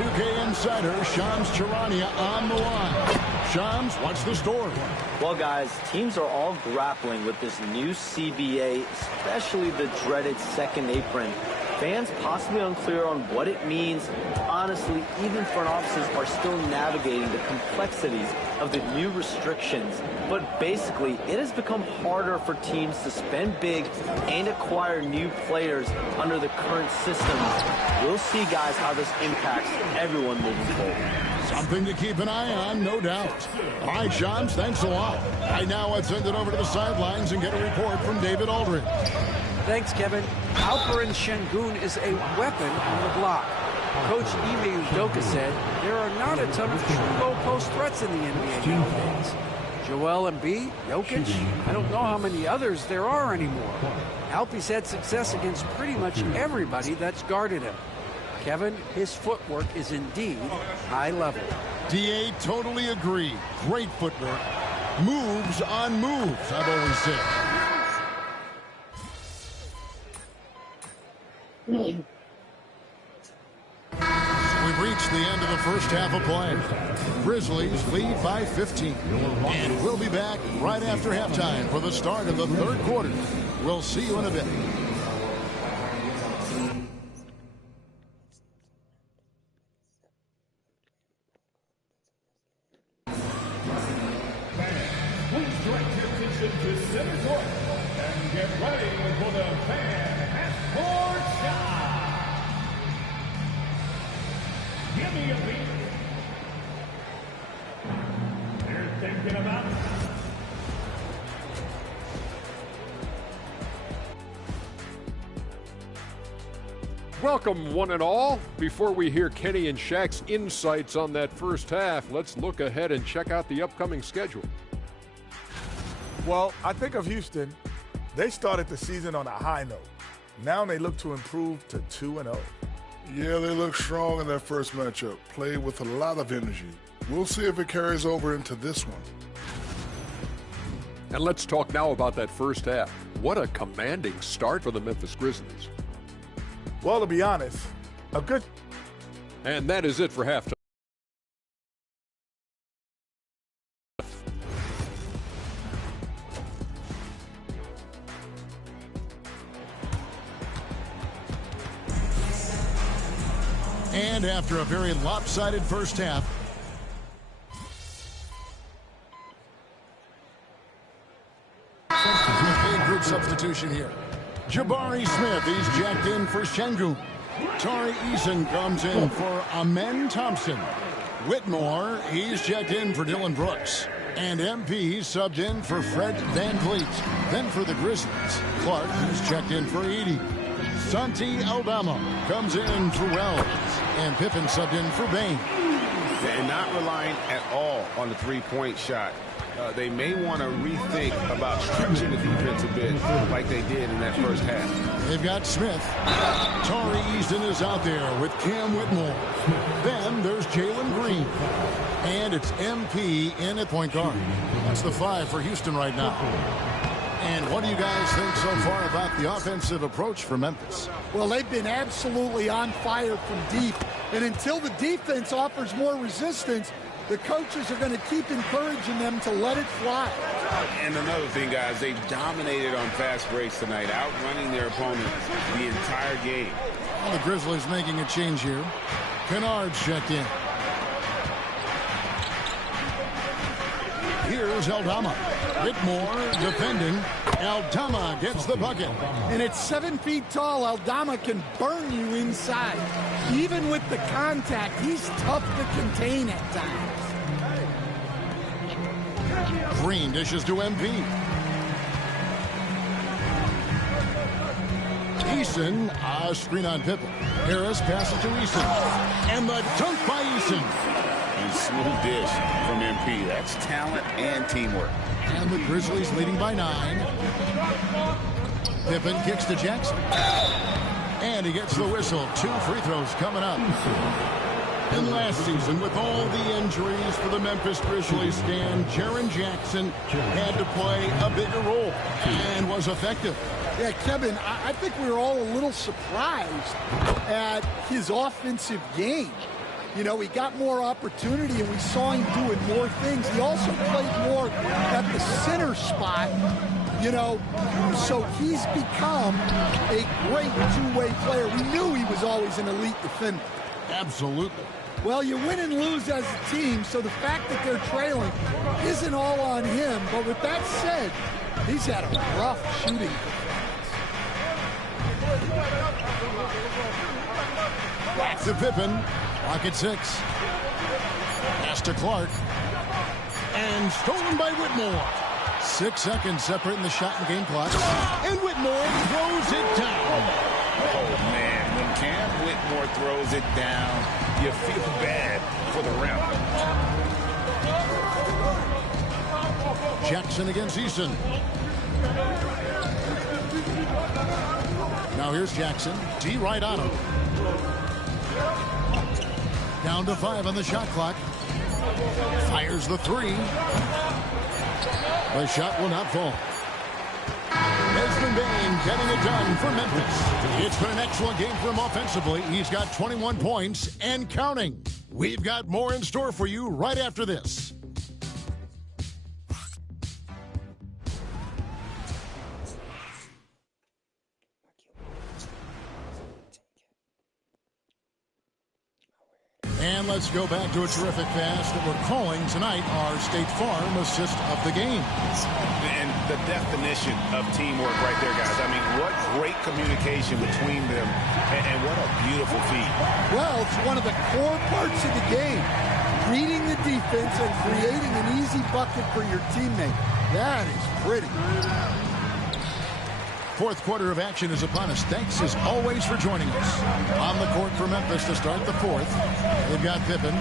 NBA2K insider Shams Charania on the line. Shams, what's the story? Well, guys, teams are all grappling with this new CBA, especially the dreaded second apron. Fans possibly unclear on what it means. Honestly, even front offices are still navigating the complexities of the new restrictions. But basically, it has become harder for teams to spend big and acquire new players under the current systems. We'll see, guys, how this impacts everyone moving forward. Something to keep an eye on, no doubt. All right, Shams, thanks a lot. Right now, let's send it over to the sidelines and get a report from David Aldridge. Thanks, Kevin. Alperen Şengün is a weapon on the block. Coach Nba2k25 said there are not a ton of true low-post threats in the NBA nowadays. Joel Embiid, Jokic, I don't know how many others there are anymore. Alpy's had success against pretty much everybody that's guarded him. Kevin, his footwork is indeed high level. DA, totally agree. Great footwork. Moves on moves, I've always said. We've reached the end of the first half of play. Grizzlies lead by 15. And we'll be back right after halftime for the start of the third quarter. We'll see you in a bit. Please direct your attention to center court and get ready for the fan half-court shot. Give me a beat. You're thinking about it. Welcome, one and all. Before we hear Kenny and Shaq's insights on that first half, let's look ahead and check out the upcoming schedule. Well, I think of Houston. They started the season on a high note. Now they look to improve to 2-0. Yeah, they look strong in that first matchup. Played with a lot of energy. We'll see if it carries over into this one. And let's talk now about that first half. What a commanding start for the Memphis Grizzlies. Well, to be honest, a good... And that is it for halftime. And after a very lopsided first half, a group substitution here. Jabari Smith, he's jacked in for Şengün. Tari Eason comes in for Amen Thompson. Whitmore, he's checked in for Dylan Brooks. And MP subbed in for Fred VanVleet. Then for the Grizzlies, Clark, who's checked in for Edey. Santi Aldama comes in for Wells. And Pippen subbed in for Bain. And not relying at all on the three-point shot. They may want to rethink about stretching the defense a bit like they did in that first half. They've got Smith. Tari Eason is out there with Cam Whitmore. Then there's Jalen Green. And it's MP in at point guard. That's the 5 for Houston right now. And what do you guys think so far about the offensive approach for Memphis? Well, they've been absolutely on fire from deep. And until the defense offers more resistance, the coaches are going to keep encouraging them to let it fly. And another thing, guys, they've dominated on fast breaks tonight, outrunning their opponent the entire game. Well, the Grizzlies making a change here. Kennard's checked in. Here's Aldama. Whitmore defending. Aldama gets the bucket. And at 7 feet tall, Aldama can burn you inside. Even with the contact, he's tough to contain at times. Green dishes to MP. Eason, a screen on Pippen. Harris passes to Eason. And the dunk by Eason. And smooth dish from MP. That's talent and teamwork. And the Grizzlies leading by 9. Pippen kicks to Jackson. And he gets the whistle. 2 free throws coming up. And last season, with all the injuries for the Memphis Grizzlies, Stan, Jaren Jackson had to play a bigger role and was effective. Yeah, Kevin, I think we were all a little surprised at his offensive game. You know, he got more opportunity, and we saw him doing more things. He also played more at the center spot, you know, so he's become a great two-way player. We knew he was always an elite defender. Absolutely. Well, you win and lose as a team, so the fact that they're trailing isn't all on him. But with that said, he's had a rough shooting performance. To Pippen. Clock at 6. Pass to Clark. And stolen by Whitmore. 6 seconds separating the shot and game clock. And Whitmore throws it down. Oh, man. When Cam Whitmore throws it down, you feel bad for the rim. Jackson against Eason. Now here's Jackson. D right on him. Down to 5 on the shot clock. Fires the 3. The shot will not fall. Desmond Bane getting it done for Memphis. It's been an excellent game for him offensively. He's got 21 points and counting. We've got more in store for you right after this. And let's go back to a terrific pass that we're calling tonight our State Farm assist of the game. And the definition of teamwork right there, guys. I mean, what great communication between them, and what a beautiful feat. Well, it's one of the core parts of the game. Reading the defense and creating an easy bucket for your teammate. That is pretty. Fourth quarter of action is upon us. Thanks as always for joining us. On the court for Memphis to start the fourth. They've got Pippen.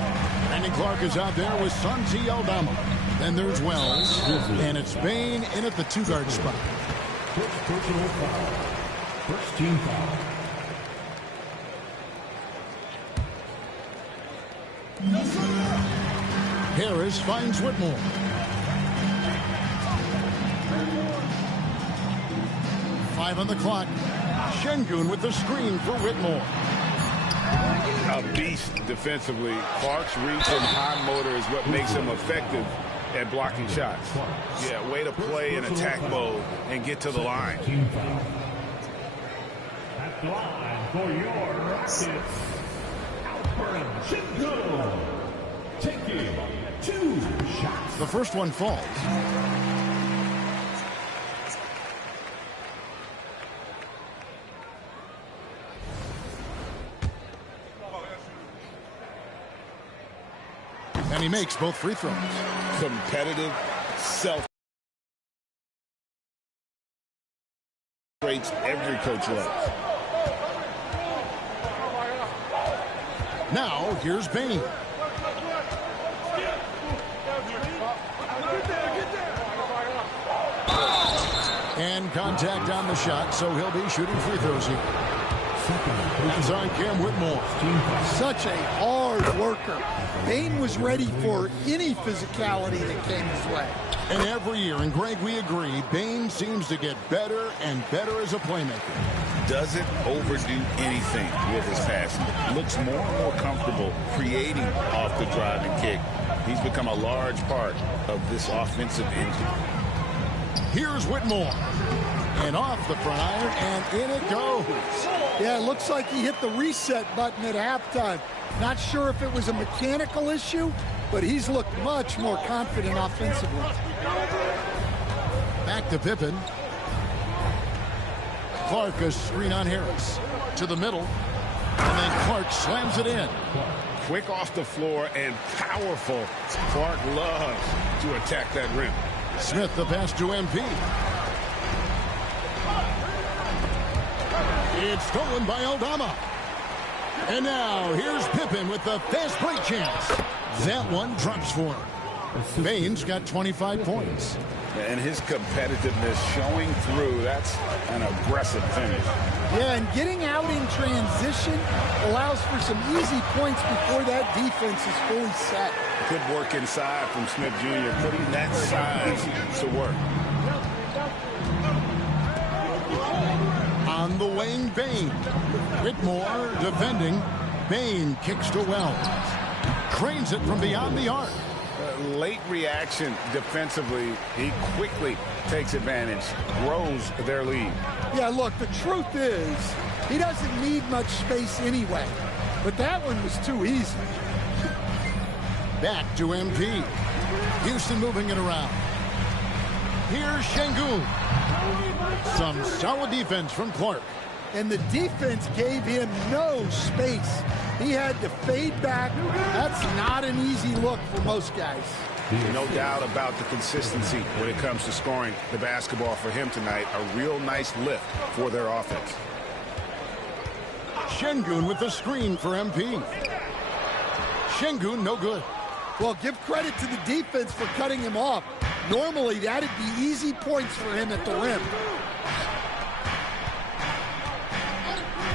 Brandon Clark is out there with Santi Aldama. Then there's Wells. And it's Bane in at the 2-guard spot. First personal foul. First team foul. Harris finds Whitmore. Five on the clock. Şengün with the screen for Whitmore. A beast defensively. Clark's reach and high motor is what makes him effective at blocking shots. Yeah, way to play in attack mode and get to the line. At the line for your Rockets, Alperen Şengün, taking 2 shots. The first one falls. And he makes both free throws. Competitive, self traits every coach loves. Now here's Bane. And contact on the shot, so he'll be shooting free throws here. It's on Cam Whitmore. Such a hard worker. Bane was ready for any physicality that came his way. And every year, and Greg, we agree, Bane seems to get better and better as a playmaker. Doesn't overdo anything with his passing. Looks more and more comfortable creating off the driving kick. He's become a large part of this offensive engine. Here's Whitmore. And off the front iron, and in it goes. Yeah, it looks like he hit the reset button at halftime. Not sure if it was a mechanical issue, but he's looked much more confident offensively. Back to Pippen. Clark a screen on Harris. To the middle. And then Clark slams it in. Quick off the floor and powerful. Clark loves to attack that rim. Smith the pass to MP. It's stolen by Aldama. And now here's Pippen with the fast break chance. That one drops for him. Bane's got 25 points. And his competitiveness showing through. That's an aggressive finish. Yeah, and getting out in transition allows for some easy points before that defense is fully set. Good work inside from Smith Jr., putting that size to work. On the wing, Bane. Whitmore defending. Bane kicks to Wells. drains it from beyond the arc. Late reaction defensively. He quickly takes advantage, grows their lead. Yeah, look, the truth is, he doesn't need much space anyway. But that one was too easy. Back to MP. Houston moving it around. Here's Şengün. Some solid defense from Clark. And the defense gave him no space. He had to fade back. That's not an easy look for most guys. No doubt about the consistency when it comes to scoring the basketball for him tonight. A real nice lift for their offense. Şengün with the screen for MP. Şengün no good. Well, give credit to the defense for cutting him off. Normally, that'd be easy points for him at the rim.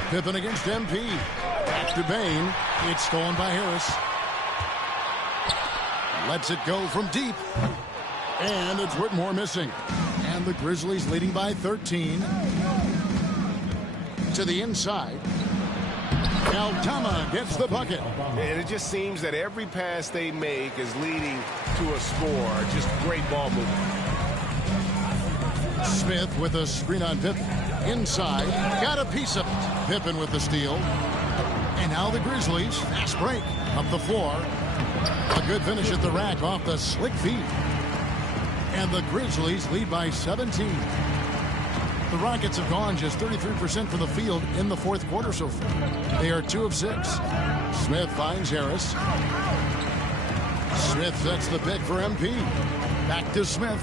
Pippen against MP. Back to Bain. It's stolen by Harris. Lets it go from deep. And it's Whitmore missing. And the Grizzlies leading by 13. To the inside. Altama gets the bucket. And it just seems that every pass they make is leading to a score. Just great ball movement. Smith with a screen on Pippen. Inside. Got a piece of it. Pippen with the steal. And now the Grizzlies. Fast break. Up the floor. A good finish at the rack off the slick feed. And the Grizzlies lead by 17. The Rockets have gone just 33% from the field in the fourth quarter so far. They are 2 of 6. Smith finds Harris. Smith sets the pick for MP. Back to Smith.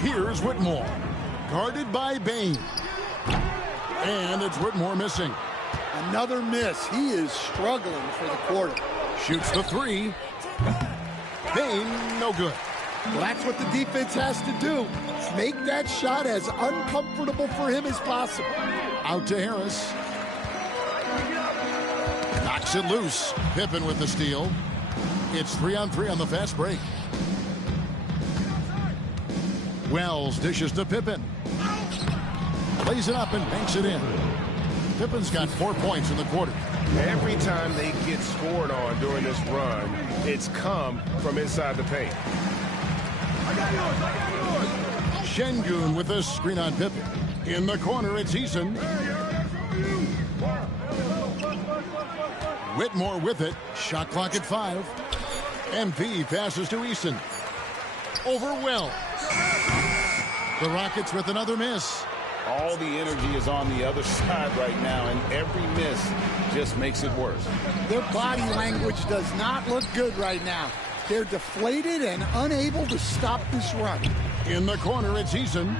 Here's Whitmore. Guarded by Bain. And it's Whitmore missing. Another miss. He is struggling for the quarter. Shoots the 3. Bain, no good. Well, that's what the defense has to do. Make that shot as uncomfortable for him as possible. Out to Harris. Knocks it loose. Pippen with the steal. It's 3-on-3 on the fast break. Wells dishes to Pippen. Lays it up and banks it in. Pippen's got 4 points in the quarter. Every time they get scored on during this run, it's come from inside the paint. Şengün with a screen on Pippen. In the corner, it's Eason. Whitmore with it. Shot clock at 5. MP passes to Eason. Over Wells. The Rockets with another miss. All the energy is on the other side right now, and every miss just makes it worse. Their body language does not look good right now. They're deflated and unable to stop this run. In the corner, it's Eason.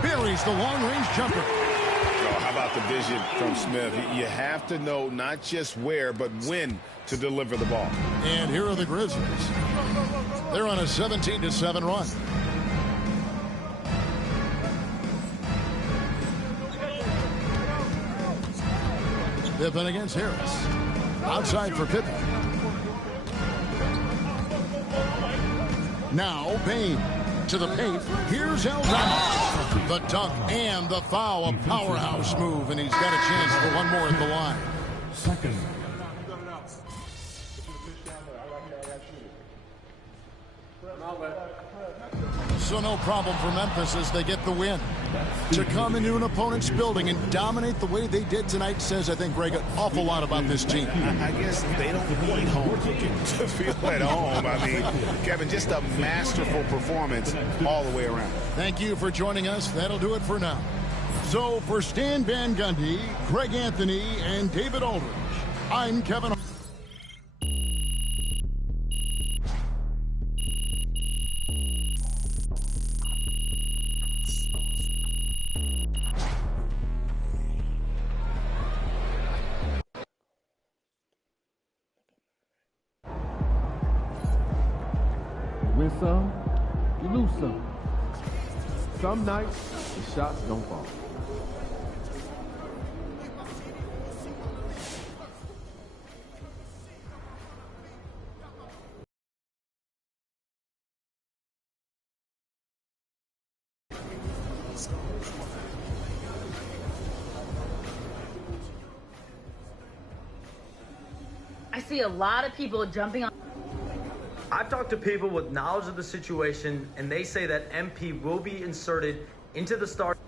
Buries the long-range jumper. Oh, how about the vision from Smith? You have to know not just where, but when to deliver the ball. And here are the Grizzlies. They're on a 17-7 run. Pippen against Harris. Outside for Pippen. Now Bain to the paint. Here's Altama. The dunk and the foul. A powerhouse move, and he's got a chance for one more at the line. Second. So no problem for Memphis as they get the win. To come into an opponent's building and dominate the way they did tonight says, I think, Greg, an awful lot about this team. I guess they don't need home cooking to feel at home. I mean, Kevin, just a masterful performance all the way around. Thank you for joining us. That'll do it for now. So for Stan Van Gundy, Greg Anthony, and David Aldridge, I'm Kevin. Win some, you lose some. Some nights, the shots don't fall. see a lot of people jumping on. I've talked to people with knowledge of the situation, and they say that MP will be inserted into the start.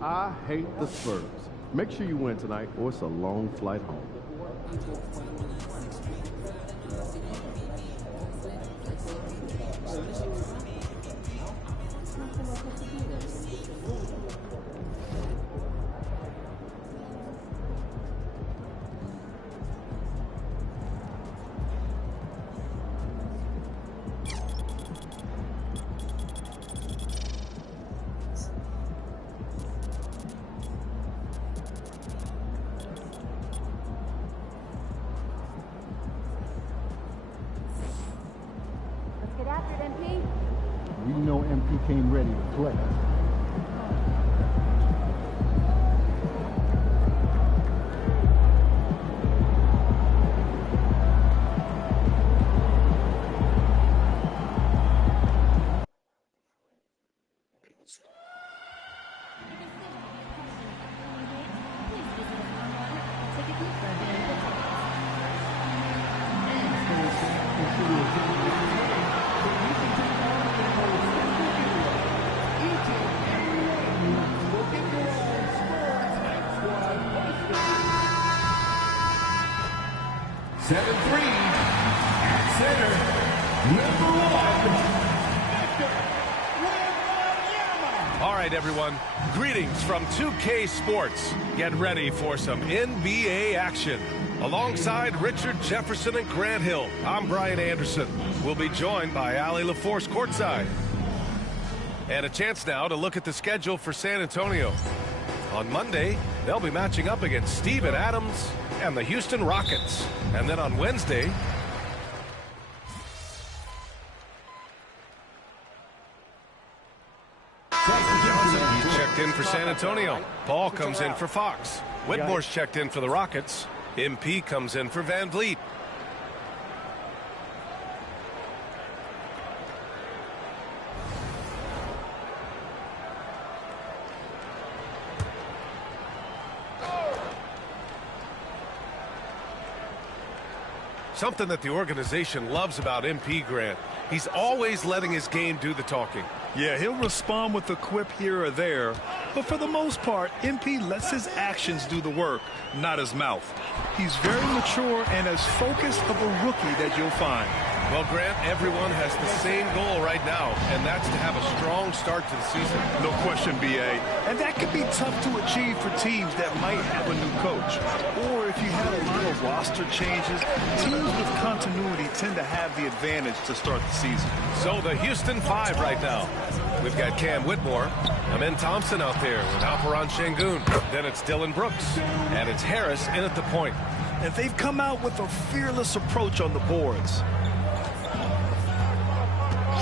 I hate the Spurs. Make sure you win tonight, or it's a long flight home. We know MP came ready to play. All right, everyone. Greetings from 2K Sports. Get ready for some NBA action. Alongside Richard Jefferson and Grant Hill, I'm Brian Anderson. We'll be joined by Allie LaForce courtside. And a chance now to look at the schedule for San Antonio. On Monday, they'll be matching up against Steven Adams and the Houston Rockets. And then on Wednesday, he's checked in for San Antonio. Paul comes in for Fox. Whitmore's checked in for the Rockets. MP comes in for Van Vliet. Something that the organization loves about MP, Grant. He's always letting his game do the talking. Yeah, he'll respond with a quip here or there, but for the most part, MP lets his actions do the work, not his mouth. He's very mature and as focused of a rookie that you'll find. Well, Grant, everyone has the same goal right now, and that's to have a strong start to the season. No question, B.A. And that can be tough to achieve for teams that might have a new coach. Or if you have a lot of roster changes, teams with continuity tend to have the advantage to start the season. So the Houston 5 right now. We've got Cam Whitmore, Amen Thompson out there with Alperen Şengün. Then it's Dylan Brooks, and it's Harris in at the point. And they've come out with a fearless approach on the boards.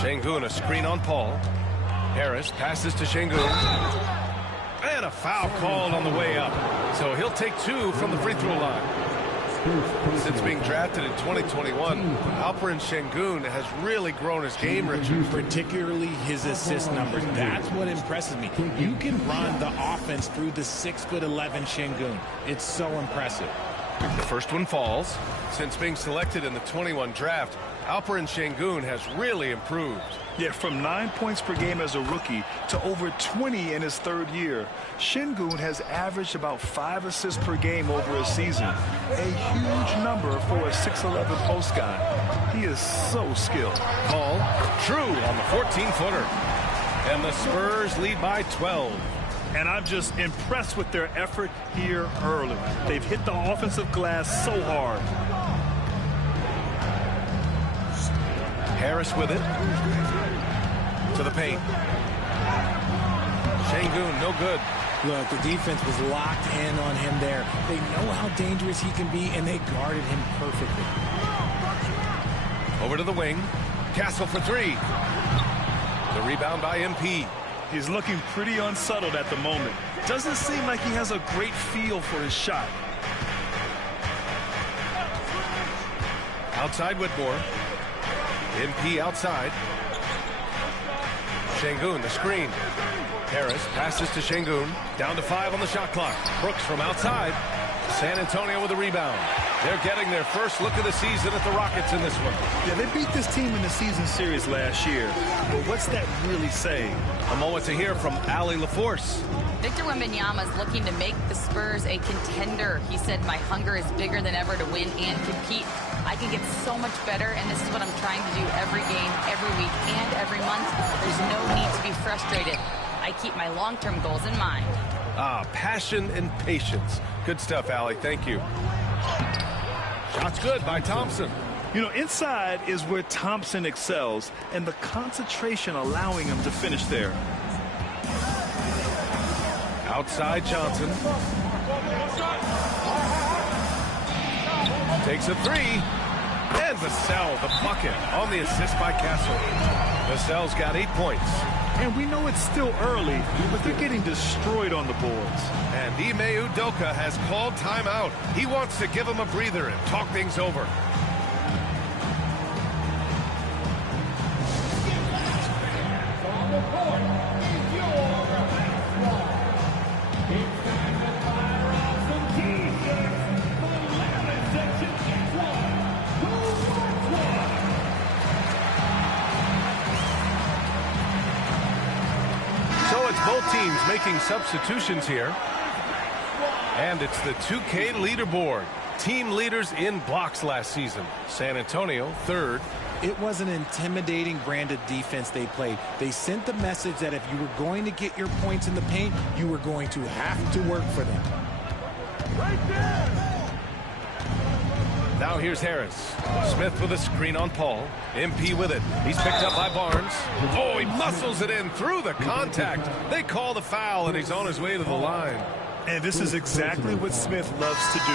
Şengün, a screen on Paul. Harris passes to Şengün. And a foul called on the way up. So he'll take 2 from the free throw line. Since being drafted in 2021, Alperen Şengün has really grown his game, Richard. Particularly his assist numbers. That's what impresses me. You can run the offense through the 6'11" Şengün. It's so impressive. The first one falls. Since being selected in the 21 draft, Alperen Şengün has really improved. Yeah, from 9 points per game as a rookie to over 20 in his third year. Şengün has averaged about 5 assists per game over a season. A huge number for a 6'11" post guy. He is so skilled. Paul, true on the 14-footer. And the Spurs lead by 12. And I'm just impressed with their effort here early. They've hit the offensive glass so hard. Harris with it. To the paint. Şengün, no good. Look, the defense was locked in on him there. They know how dangerous he can be, and they guarded him perfectly. Over to the wing. Castle for 3. The rebound by MP. He's looking pretty unsettled at the moment. Doesn't seem like he has a great feel for his shot. Outside Whitmore. MP outside. Şengün, the screen. Harris passes to Şengün. Down to 5 on the shot clock. Brooks from outside. San Antonio with a rebound. They're getting their first look of the season at the Rockets in this one. Yeah, they beat this team in the season series last year. But what's that really saying? A moment to hear from Allie LaForce. Victor Wembanyama is looking to make the Spurs a contender. He said, my hunger is bigger than ever to win and compete. I can get so much better, and this is what I'm trying to do every game, every week, and every month. There's no need to be frustrated. I keep my long-term goals in mind. Passion and patience. Good stuff, Allie. Thank you. Shot's good by Thompson. You know, inside is where Thompson excels, and the concentration allowing him to finish there. Outside Johnson. Takes a three. And Vassell, the bucket, on the assist by Castle. Vassell's got 8 points. And we know it's still early, but they're getting destroyed on the boards. And Ime Udoka has called timeout. He wants to give him a breather and talk things over. Both teams making substitutions here. And it's the 2K leaderboard. Team leaders in blocks last season. San Antonio, 3rd. It was an intimidating brand of defense they played. They sent the message that if you were going to get your points in the paint, you were going to have to work for them. Right there! Now here's Harris. Smith with a screen on Paul. MP with it. He's picked up by Barnes. Oh, he muscles it in through the contact. They call the foul, and he's on his way to the line. And this is exactly what Smith loves to do,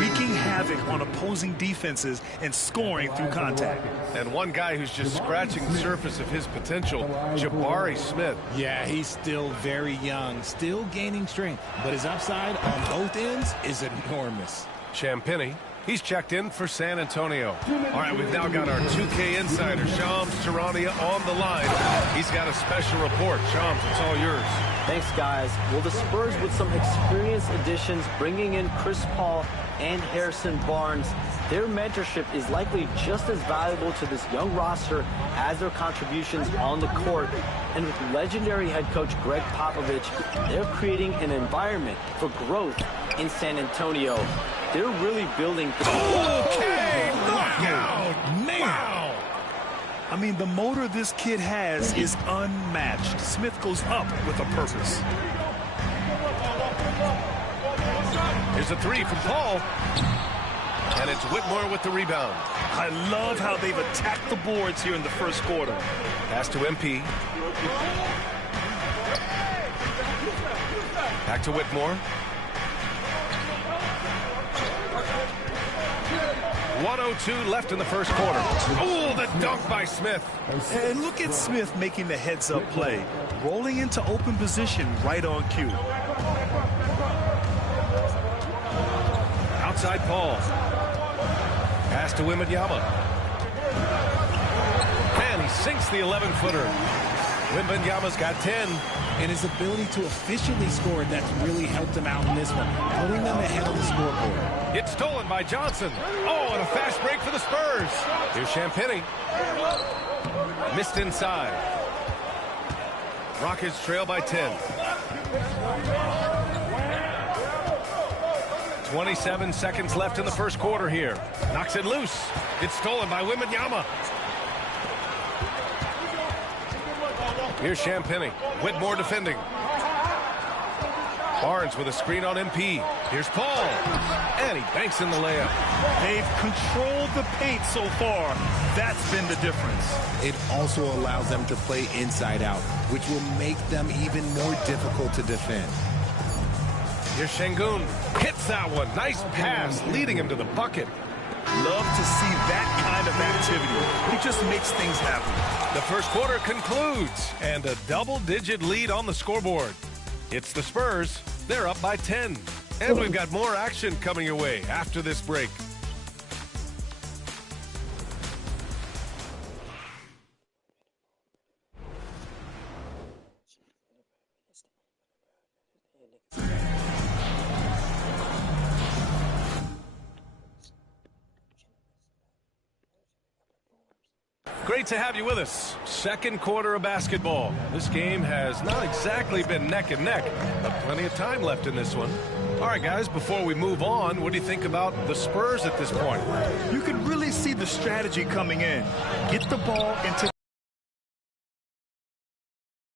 wreaking havoc on opposing defenses and scoring through contact. And one guy who's just scratching the surface of his potential, Jabari Smith. Yeah, he's still very young, still gaining strength, but his upside on both ends is enormous. Champagny. He's checked in for San Antonio. All right, we've now got our 2K insider, Shams Charania, on the line. He's got a special report. Shams, it's all yours. Thanks, guys. Well, the Spurs with some experienced additions, bringing in Chris Paul and Harrison Barnes. Their mentorship is likely just as valuable to this young roster as their contributions on the court. And with legendary head coach Greg Popovich, they're creating an environment for growth in San Antonio. They're really building. Okay, knockout! Man! Wow! I mean, the motor this kid has is unmatched. Smith goes up with a purpose. Here's a three from Paul. And it's Whitmore with the rebound. I love how they've attacked the boards here in the first quarter. Pass to MP. Back to Whitmore. 1:02 left in the first quarter. Oh, the dunk by Smith. And look at Smith making the heads-up play, rolling into open position right on cue. Outside Paul. Pass to Wembanyama. And he sinks the 11-footer. Wembanyama's got 10. And his ability to efficiently score, that's really helped him out in this one, putting them ahead of the scoreboard. It's stolen by Johnson. Oh, and a fast break for the Spurs. Here's Champagny. Missed inside. Rockets trail by 10. 27 seconds left in the first quarter here. Knocks it loose. It's stolen by Wembanyama. Here's Champagny. Whitmore defending. Barnes with a screen on MP. Here's Paul. And he banks in the layup. They've controlled the paint so far. That's been the difference. It also allows them to play inside out, which will make them even more difficult to defend. Here's Şengün. Hits that one. Nice pass, leading him to the bucket. Love to see that kind of activity. He just makes things happen. The first quarter concludes, and a double-digit lead on the scoreboard. It's the Spurs. They're up by 10. And we've got more action coming your way after this break. Great to have you with us. Second quarter of basketball. This game has not exactly been neck and neck, but plenty of time left in this one. All right, guys, before we move on, what do you think about the Spurs at this point? You can really see the strategy coming in. Get the ball into...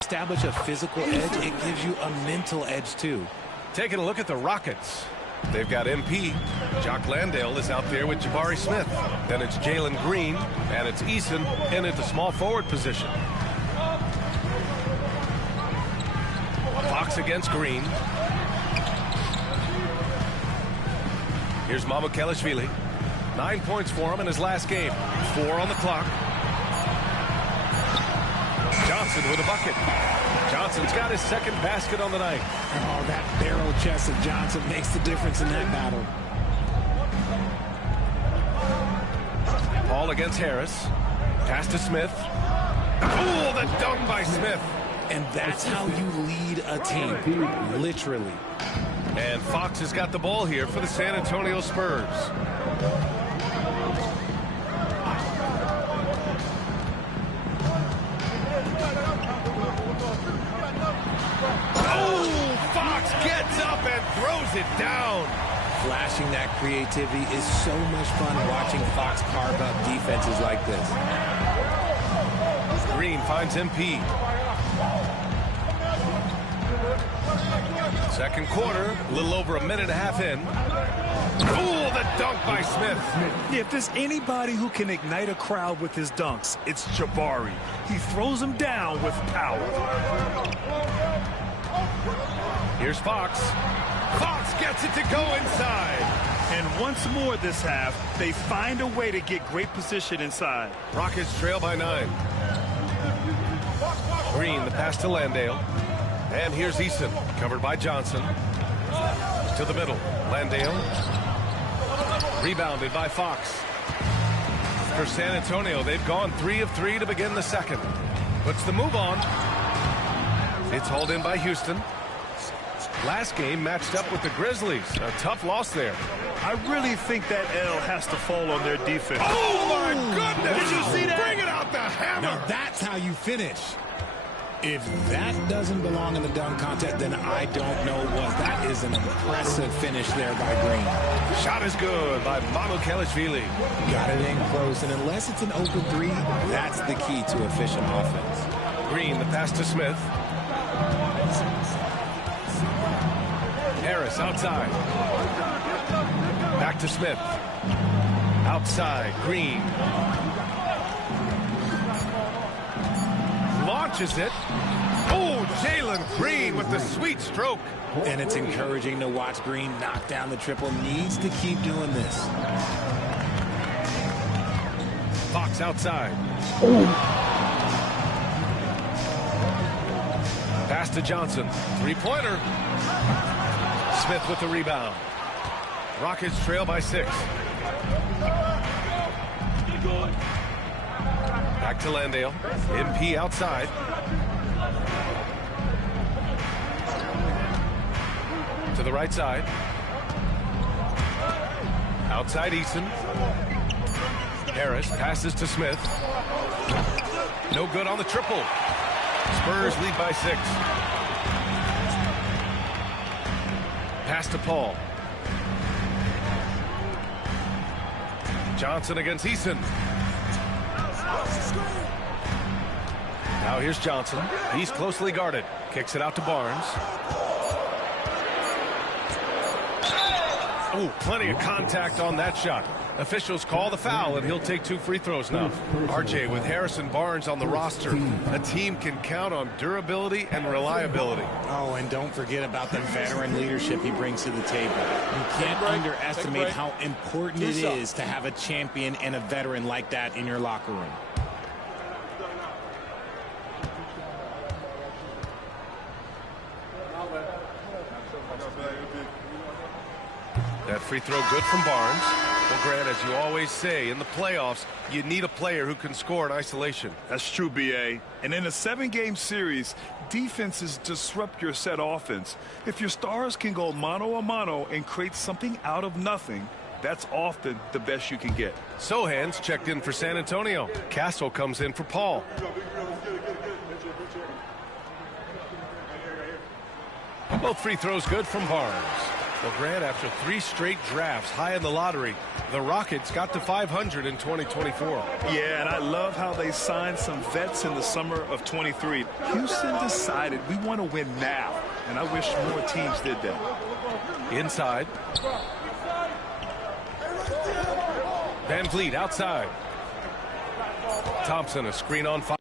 Establish a physical edge, it gives you a mental edge too. Taking a look at the Rockets. They've got MP. Jock Landale is out there with Jabari Smith. Then it's Jalen Green, and it's Eason in at the small forward position. Fox against Green. Here's Mamukelashvili. 9 points for him in his last game. 4 on the clock. Johnson with a bucket. Johnson's got his second basket on the night. Oh, that barrel chest of Johnson makes the difference in that battle. Paul against Harris. Pass to Smith. Oh, the dunk by Smith. And that's how you lead a team, literally. And Fox has got the ball here for the San Antonio Spurs. Throws it down. Flashing that creativity is so much fun watching Fox carve up defenses like this. Green finds MP. Second quarter, a little over a minute and a half in. Oh, the dunk by Smith. Yeah, if there's anybody who can ignite a crowd with his dunks, it's Jabari. He throws them down with power. Here's Fox. Fox gets it to go inside. And once more this half, they find a way to get great position inside. Rockets trail by 9. Green, the pass to Landale. And here's Eason, covered by Johnson. To the middle, Landale. Rebounded by Fox. For San Antonio, they've gone 3 of 3 to begin the second. Puts the move on. It's hauled in by Houston. Last game matched up with the Grizzlies. A tough loss there. I really think that L has to fall on their defense. Oh, my goodness! Did you see that? Bring it out the hammer! Now that's how you finish. If that doesn't belong in the dunk contest, then I don't know what. That is an impressive finish there by Green. Shot is good by Mamukelashvili. Got it in close, and unless it's an open 3, that's the key to efficient offense. Green, the pass to Smith. Harris outside. Back to Smith. Outside, Green. Launches it. Oh, Jalen Green with the sweet stroke. And it's encouraging to watch Green knock down the triple. Needs to keep doing this. Fox outside. Pass to Johnson. Three-pointer. Smith with the rebound. Rockets trail by 6. Back to Landale. MP outside. To the right side. Outside Eason. Harris passes to Smith. No good on the triple. Spurs lead by 6. Pass to Paul. Johnson against Eason. Now here's Johnson. He's closely guarded. Kicks it out to Barnes. Oh, plenty of contact on that shot. Officials call the foul, and he'll take 2 free throws now. RJ, with Harrison Barnes on the roster, a team can count on durability and reliability. Oh, and don't forget about the veteran leadership he brings to the table. You can't underestimate how important it is to have a champion and a veteran like that in your locker room. That free throw good from Barnes. Well, Grant, as you always say, in the playoffs, you need a player who can score in isolation. That's true, B.A. And in a 7-game series, defenses disrupt your set offense. If your stars can go mano a mano and create something out of nothing, that's often the best you can get. Sohan's checked in for San Antonio. Castle comes in for Paul. Both free throws good from Barnes. Well, Grant, after 3 straight drafts high in the lottery, the Rockets got to 500 in 2024. Yeah, and I love how they signed some vets in the summer of 23. Houston decided we want to win now, and I wish more teams did that. Inside. Van Vliet outside. Thompson, a screen on 5.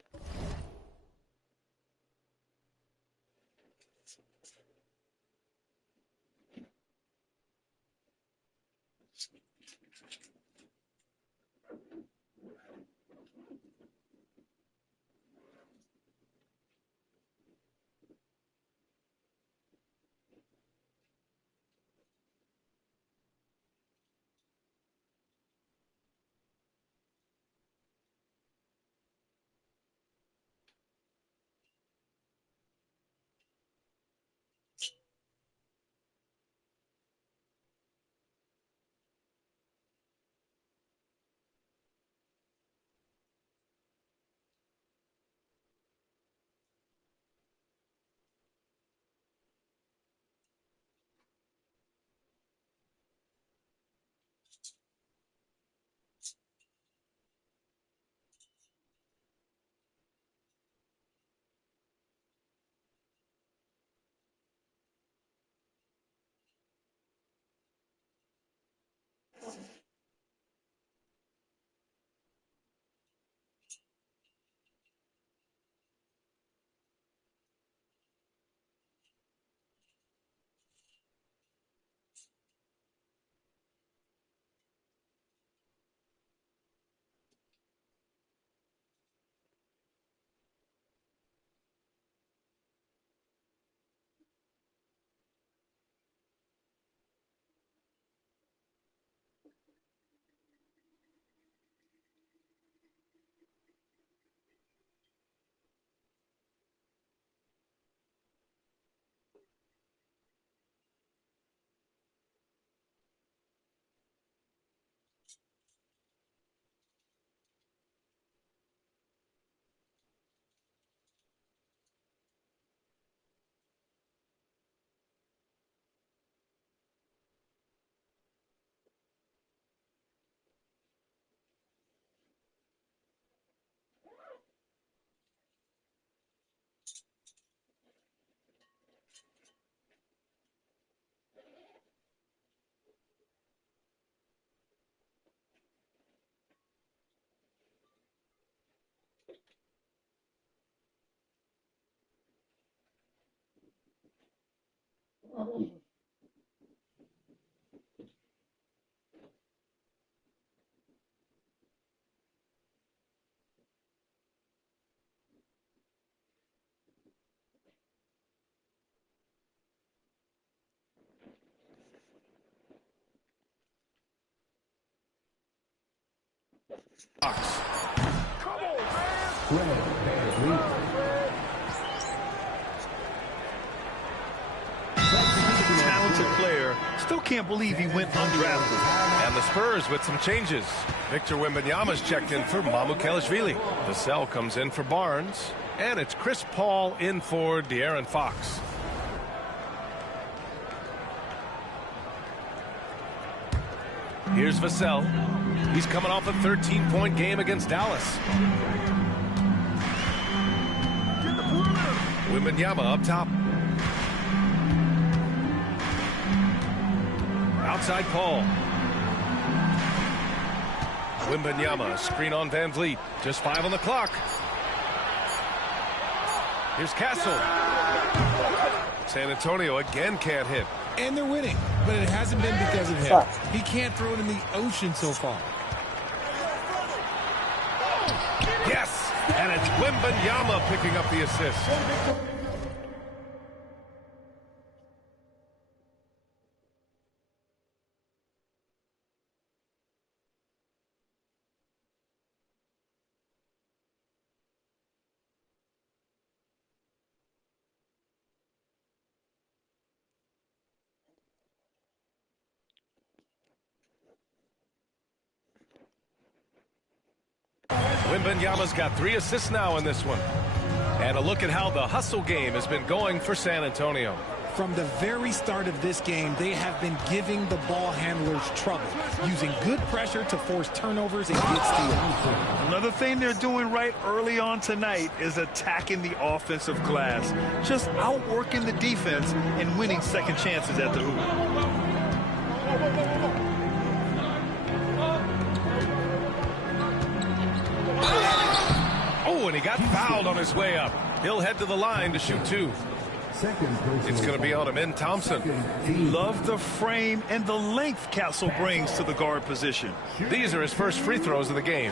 Talented player. Still can't believe he went undrafted. And the Spurs with some changes. Victor Wembanyama's checked in for Mamukelashvili. Vassell comes in for Barnes. And it's Chris Paul in for De'Aaron Fox. Here's Vassell. He's coming off a 13-point game against Dallas. Wembanyama up top. Outside Paul. Wembanyama, screen on Van Vliet. Just 5 on the clock. Here's Castle. San Antonio again can't hit. And they're winning, but it hasn't been because of him. He can't throw it in the ocean so far. Yes, and it's Wembanyama picking up the assist. Wembanyama's got 3 assists now in this one. And a look at how the hustle game has been going for San Antonio. From the very start of this game, they have been giving the ball handlers trouble, using good pressure to force turnovers and get steals. Another thing they're doing right early on tonight is attacking the offensive glass, just outworking the defense and winning second chances at the hoop. Oh, and he got fouled on his way up. He'll head to the line to shoot 2. It's going to be on Amen Thompson. Love the frame and the length Castle brings to the guard position. These are his first free throws of the game.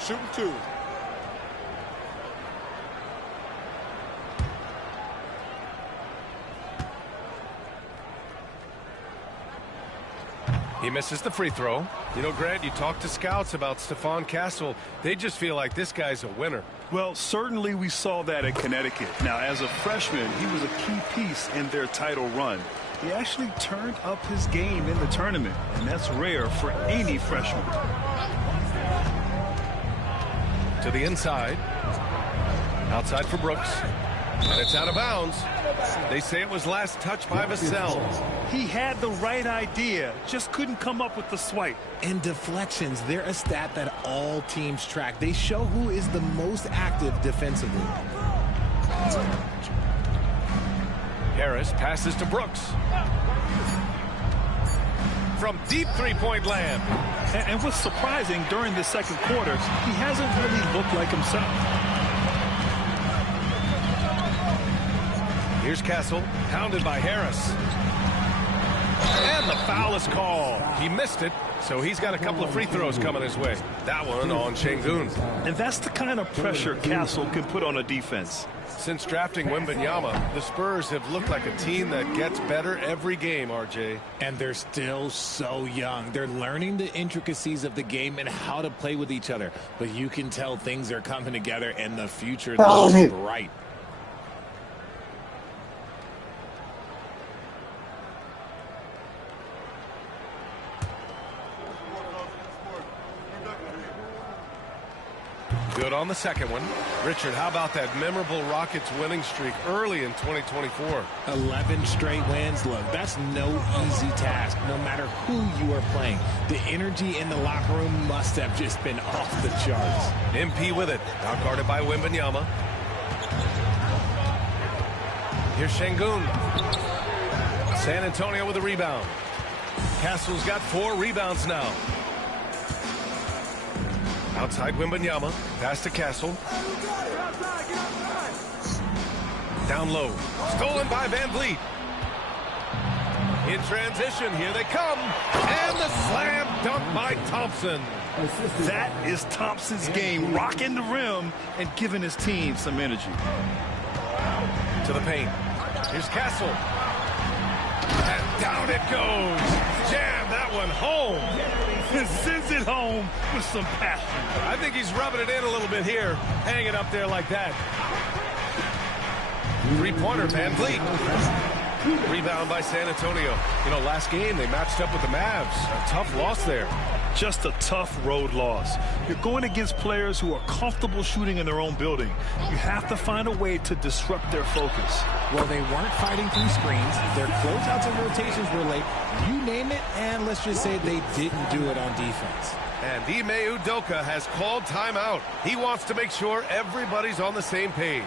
Shooting 2. He misses the free throw. You know, Grant, you talk to scouts about Stephon Castle. They just feel like this guy's a winner. Well, certainly we saw that at Connecticut. Now, as a freshman, he was a key piece in their title run. He actually turned up his game in the tournament, and that's rare for any freshman. To the inside. Outside for Brooks. And it's out of bounds. They say it was last touched by Vassell. He had the right idea, just couldn't come up with the swipe. And deflections, they're a stat that all teams track. They show who is the most active defensively. Harris passes to Brooks. From deep three-point land. And what's surprising, during the second quarter, he hasn't really looked like himself. Here's Castle, pounded by Harris. And the foul is called. He missed it, so he's got a couple of free throws coming his way. That one on Şengün. And that's the kind of pressure Castle can put on a defense. Since drafting Wembanyama, the Spurs have looked like a team that gets better every game, RJ. And they're still so young. They're learning the intricacies of the game and how to play with each other. But you can tell things are coming together and the future looks bright. Good on the second one. Richard, how about that memorable Rockets winning streak early in 2024? 11 straight wins. Look, that's no easy task, no matter who you are playing. The energy in the locker room must have just been off the charts. MP with it. Now guarded by Wembanyama. Here's Şengün. San Antonio with a rebound. Castle's got 4 rebounds now. Outside Wembanyama, pass to Castle. Down low, stolen by Van Vliet. In transition, here they come, and the slam dunk by Thompson. That is Thompson's game, rocking the rim and giving his team some energy. To the paint, here's Castle. And down it goes. Jam that one home. Sends it home with some passion. I think he's rubbing it in a little bit here. Hang it up there like that. Three-pointer, Van Vliet. Rebound by San Antonio. You know, last game they matched up with the Mavs. A tough loss there. Just a tough road loss. You're going against players who are comfortable shooting in their own building. You have to find a way to disrupt their focus. Well, they weren't fighting through screens. Their closeouts and rotations were late. You name it, and let's just say they didn't do it on defense. And Ime Udoka has called timeout. He wants to make sure everybody's on the same page.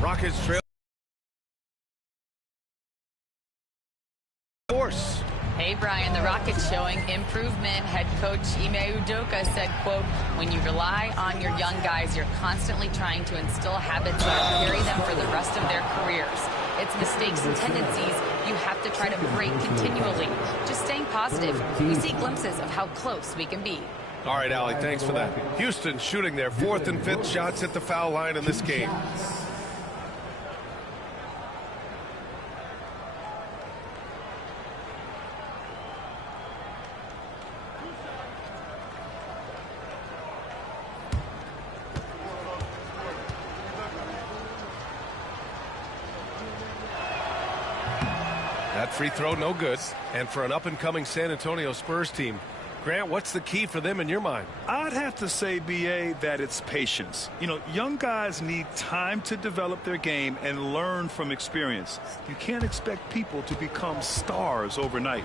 Rockets trail. Hey, Brian, the Rockets Rockets showing improvement. Head coach Nba2k25 said, quote, when you rely on your young guys, you're constantly trying to instill habits that will carry them for the rest of their careers. It's mistakes and tendencies you have to try to break continually. Just staying positive. We see glimpses of how close we can be. All right, Allie, thanks for that. Houston shooting their 4th and 5th shots at the foul line in this game. That free throw, no good. And for an up-and-coming San Antonio Spurs team, Grant, what's the key for them in your mind? I'd have to say, B.A., that it's patience. You know, young guys need time to develop their game and learn from experience. You can't expect people to become stars overnight.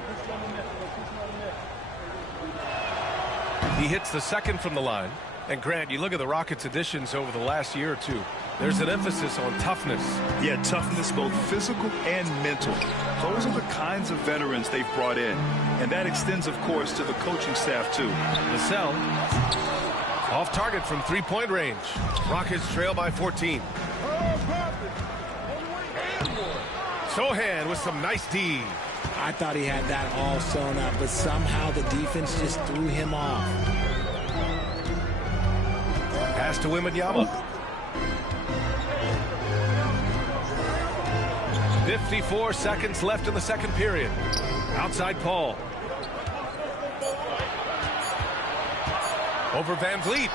He hits the second from the line. And Grant, you look at the Rockets' additions over the last year or two. There's an emphasis on toughness. Yeah, toughness, both physical and mental. Those are the kinds of veterans they've brought in. And that extends, of course, to the coaching staff, too. Vassell, off target from three-point range. Rockets trail by 14. Sohan with some nice D. I thought he had that all sewn up, but somehow the defense just threw him off. Pass to Wembanyama. 54 seconds left in the second period. Outside Paul. Over Van Vliet.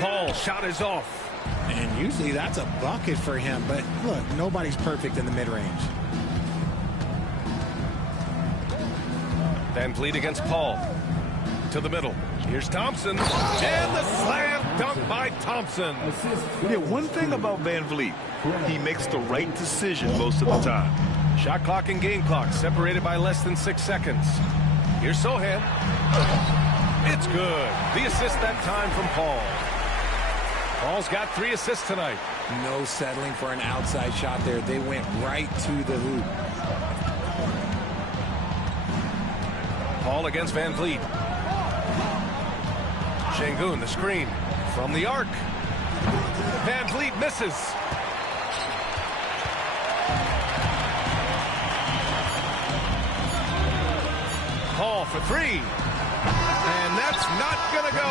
Paul, shot is off. And usually that's a bucket for him, but look, nobody's perfect in the mid-range. Van Vliet against Paul. To the middle. Here's Thompson. And the slam dunk by Thompson. Yeah, one thing about Van Vliet, he makes the right decision most of the time. Shot clock and game clock separated by less than 6 seconds. Here's Sohan. It's good. The assist that time from Paul. Paul's got 3 assists tonight. No settling for an outside shot there. They went right to the hoop. Paul against Van Vliet. Şengün, the screen from the arc. Van Vliet misses. Paul for 3. And that's not going to go.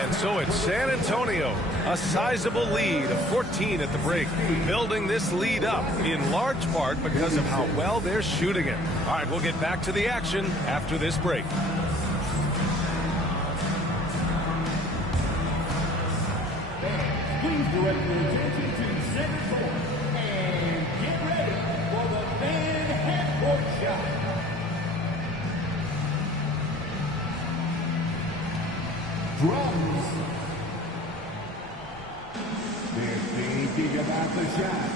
And so it's San Antonio, a sizable lead of 14 at the break, building this lead up in large part because of how well they're shooting it. All right, we'll get back to the action after this break. Please direct your attention to center court and get ready for the fan half-court shot. Drums. They're thinking about the shot.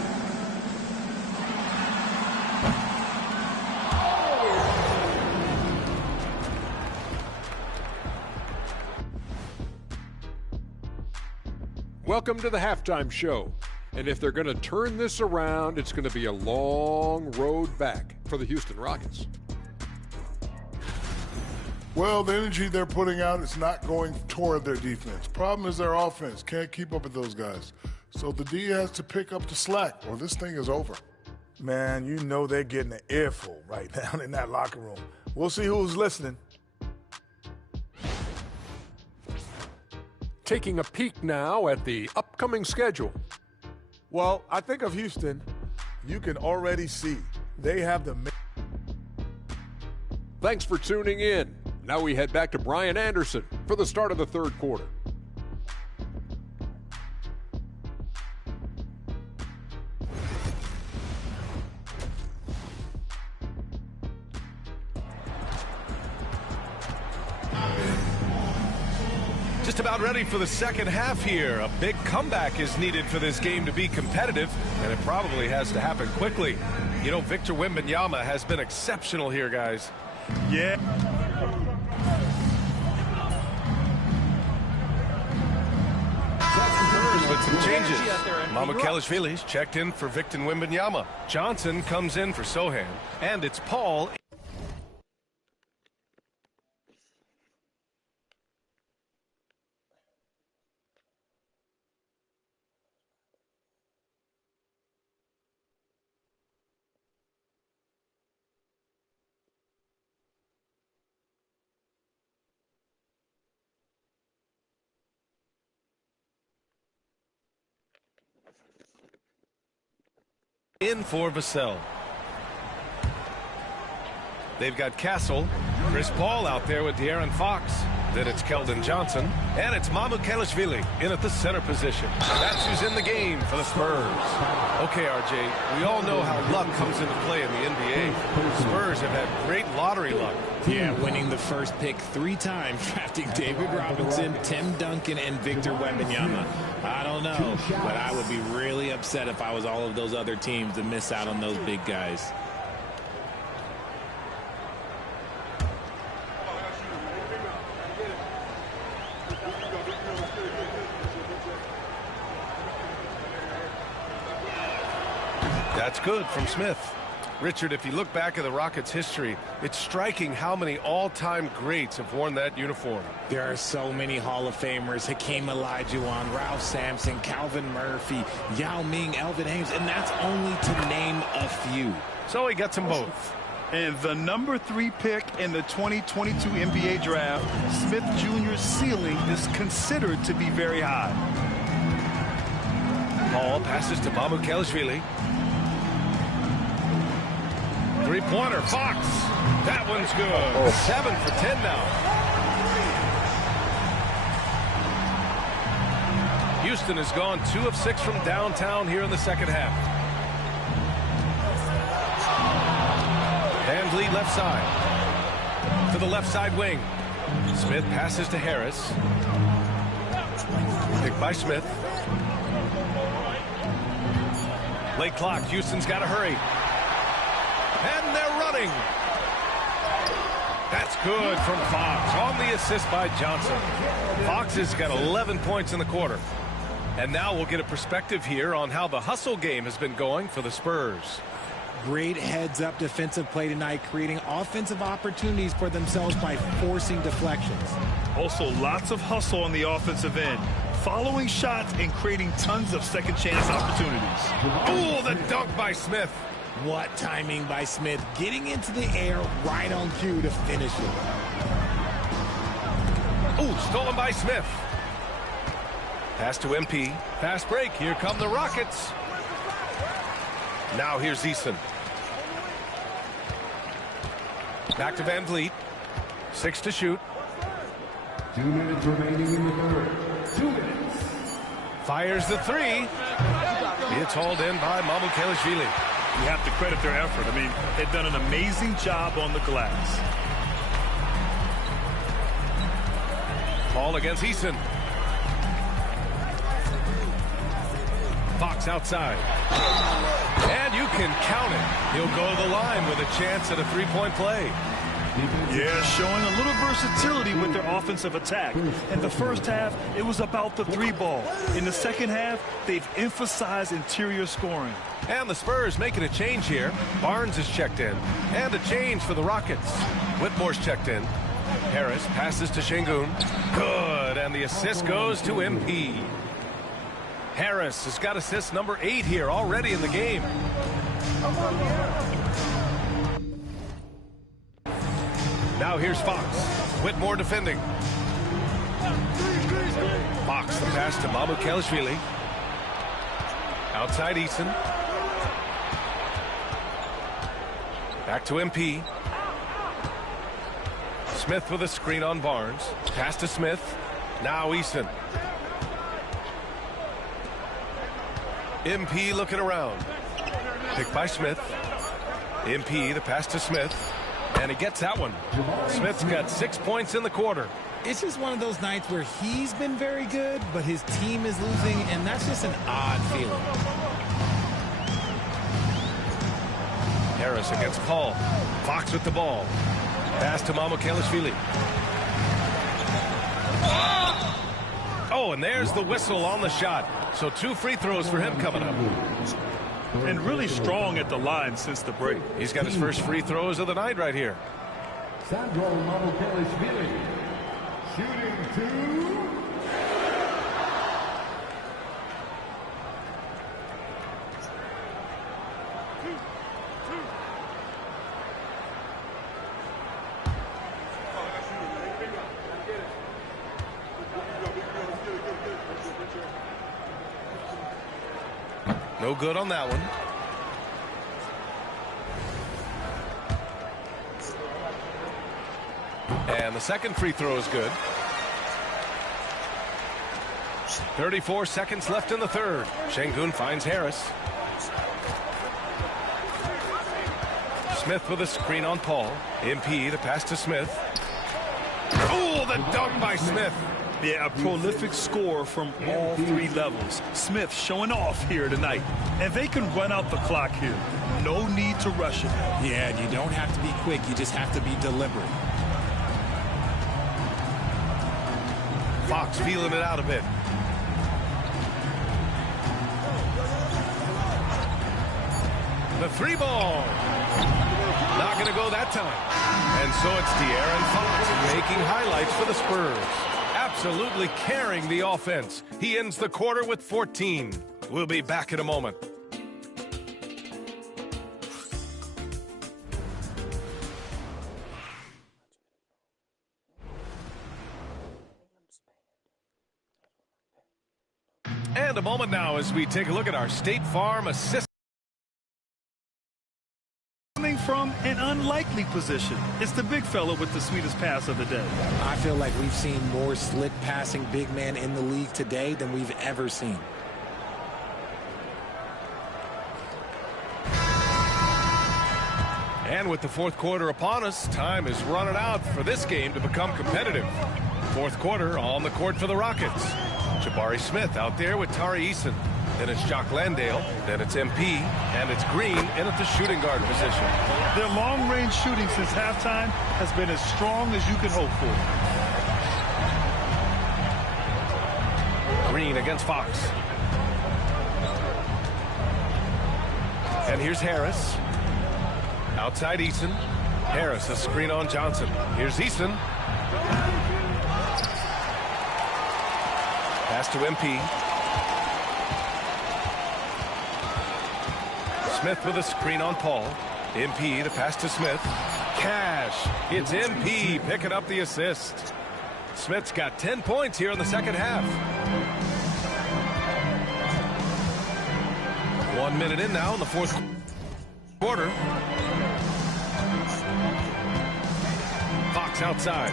Welcome to the halftime show. And if they're going to turn this around, it's going to be a long road back for the Houston Rockets. Well, the energy they're putting out is not going toward their defense. Problem is their offense can't keep up with those guys. So the D has to pick up the slack or this thing is over. Man, you know they're getting an earful right now in that locker room. We'll see who's listening. Taking a peek now at the upcoming schedule. Well, I think of Houston, you can already see they have the... Thanks for tuning in. Now we head back to Brian Anderson for the start of the third quarter. Just about ready for the second half here. A big comeback is needed for this game to be competitive, and it probably has to happen quickly. You know, Victor Wembanyama has been exceptional here, guys. Yeah. Spurs with some changes. Mamukelashvili's checked in for Victor Wembanyama. Johnson comes in for Sohan, and it's Paul. in for Vassell. They've got Castle, Chris Paul out there with De'Aaron Fox. Then it's Keldon Johnson, and it's Mamukelashvili in at the center position. That's who's in the game for the Spurs. Okay, RJ, we all know how luck comes into play in the NBA. Spurs have had great lottery luck. Yeah, winning the first pick 3 times, drafting David Robinson, Tim Duncan, and Victor Wembanyama. I don't know, but I would be really upset if I was all of those other teams to miss out on those big guys. That's good from Smith. Richard, if you look back at the Rockets' history, it's striking how many all-time greats have worn that uniform. There are so many Hall of Famers: Hakeem Olajuwon, Ralph Sampson, Calvin Murphy, Yao Ming, Elvin Hayes, and that's only to name a few. So he gets them both. And the number 3 pick in the 2022 NBA draft, Smith Jr.'s ceiling is considered to be very high. Paul passes to Mamukelashvili. 3-pointer, Fox. That one's good. 7 for 10 now. Houston has gone 2 of 6 from downtown here in the second half. Van Vliet left side. To the left side wing. Smith passes to Harris. Picked by Smith. Late clock. Houston's got to hurry. And they're running. That's good from Fox on the assist by Johnson. Fox has got 11 points in the quarter. And now we'll get a perspective here on how the hustle game has been going for the Spurs. Great heads-up defensive play tonight, creating offensive opportunities for themselves by forcing deflections. Also, lots of hustle on the offensive end, following shots and creating tons of second-chance opportunities. Oh, the dunk by Smith. What timing by Smith, getting into the air right on cue to finish it. Oh, stolen by Smith. Pass to MP. Fast break. Here come the Rockets. Now here's Eason. Back to Van Vliet. 6 to shoot. 2 minutes remaining in the third. 2 minutes. Fires the 3. It's hauled in by Mamukelashvili. You have to credit their effort. I mean, they've done an amazing job on the glass. Ball against Eason. Fox outside. And you can count it. He'll go to the line with a chance at a 3-point play. Yeah, showing a little versatility with their offensive attack. In the first half, it was about the 3-ball. In the second half, they've emphasized interior scoring. And the Spurs making a change here. Barnes is checked in. And a change for the Rockets. Whitmore's checked in. Harris passes to Şengün. Good. And the assist goes to MP. Harris has got assist number 8 here already in the game. Now here's Fox. Whitmore defending. Fox the pass to Mamukelashvili. Outside Eason. Back to MP. Smith with a screen on Barnes. Pass to Smith. Now Eason. MP looking around. Picked by Smith. MP, the pass to Smith. And he gets that one. Smith's got 6 points in the quarter. It's just one of those nights where he's been very good, but his team is losing, and that's just an odd feeling. Harris against Paul. Fox with the ball. Pass to Mamukelashvili. Oh, and there's the whistle on the shot. So 2 free throws for him coming up. And really strong at the line since the break. He's got his first free throws of the night right here. Sandro Mamukelashvili, shooting 2. No good on that one. And the second free throw is good. 34 seconds left in the third. Şengün finds Harris. Smith with a screen on Paul. MP, the pass to Smith. Oh, the dunk by Smith. Yeah, a prolific scorer from all three levels. Smith showing off here tonight. And they can run out the clock here. No need to rush it. Yeah, and you don't have to be quick. You just have to be deliberate. Fox feeling it out a bit. The three ball. Not going to go that time. And so it's De'Aaron Fox making highlights for the Spurs. Absolutely carrying the offense. He ends the quarter with 14. We'll be back in a moment. And a moment now as we take a look at our State Farm assist. Coming from an unlikely position. It's the big fella with the sweetest pass of the day. I feel like we've seen more slick passing big men in the league today than we've ever seen. And with the fourth quarter upon us, time is running out for this game to become competitive. Fourth quarter on the court for the Rockets. Jabari Smith out there with Tari Eason. Then it's Jock Landale. Then it's MP. And it's Green in at the shooting guard position. Their long-range shooting since halftime has been as strong as you could hope for. Green against Fox. And here's Harris. Outside Eason. Harris, a screen on Johnson. Here's Eason. Pass to MP. Smith with a screen on Paul. MP, the pass to Smith. Cash. It's MP picking up the assist. Smith's got 10 points here in the second half. 1 minute in now in the fourth quarter. Fox outside.